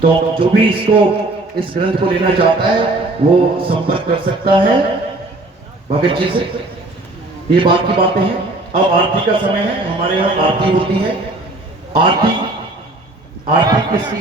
तो जो भी इस ग्रंथ को लेना चाहता है वो संपर्क कर सकता है भगत जी से। ये बात की बातें हैं। अब आरती का समय है, हमारे यहाँ आरती होती है। आरती किसकी?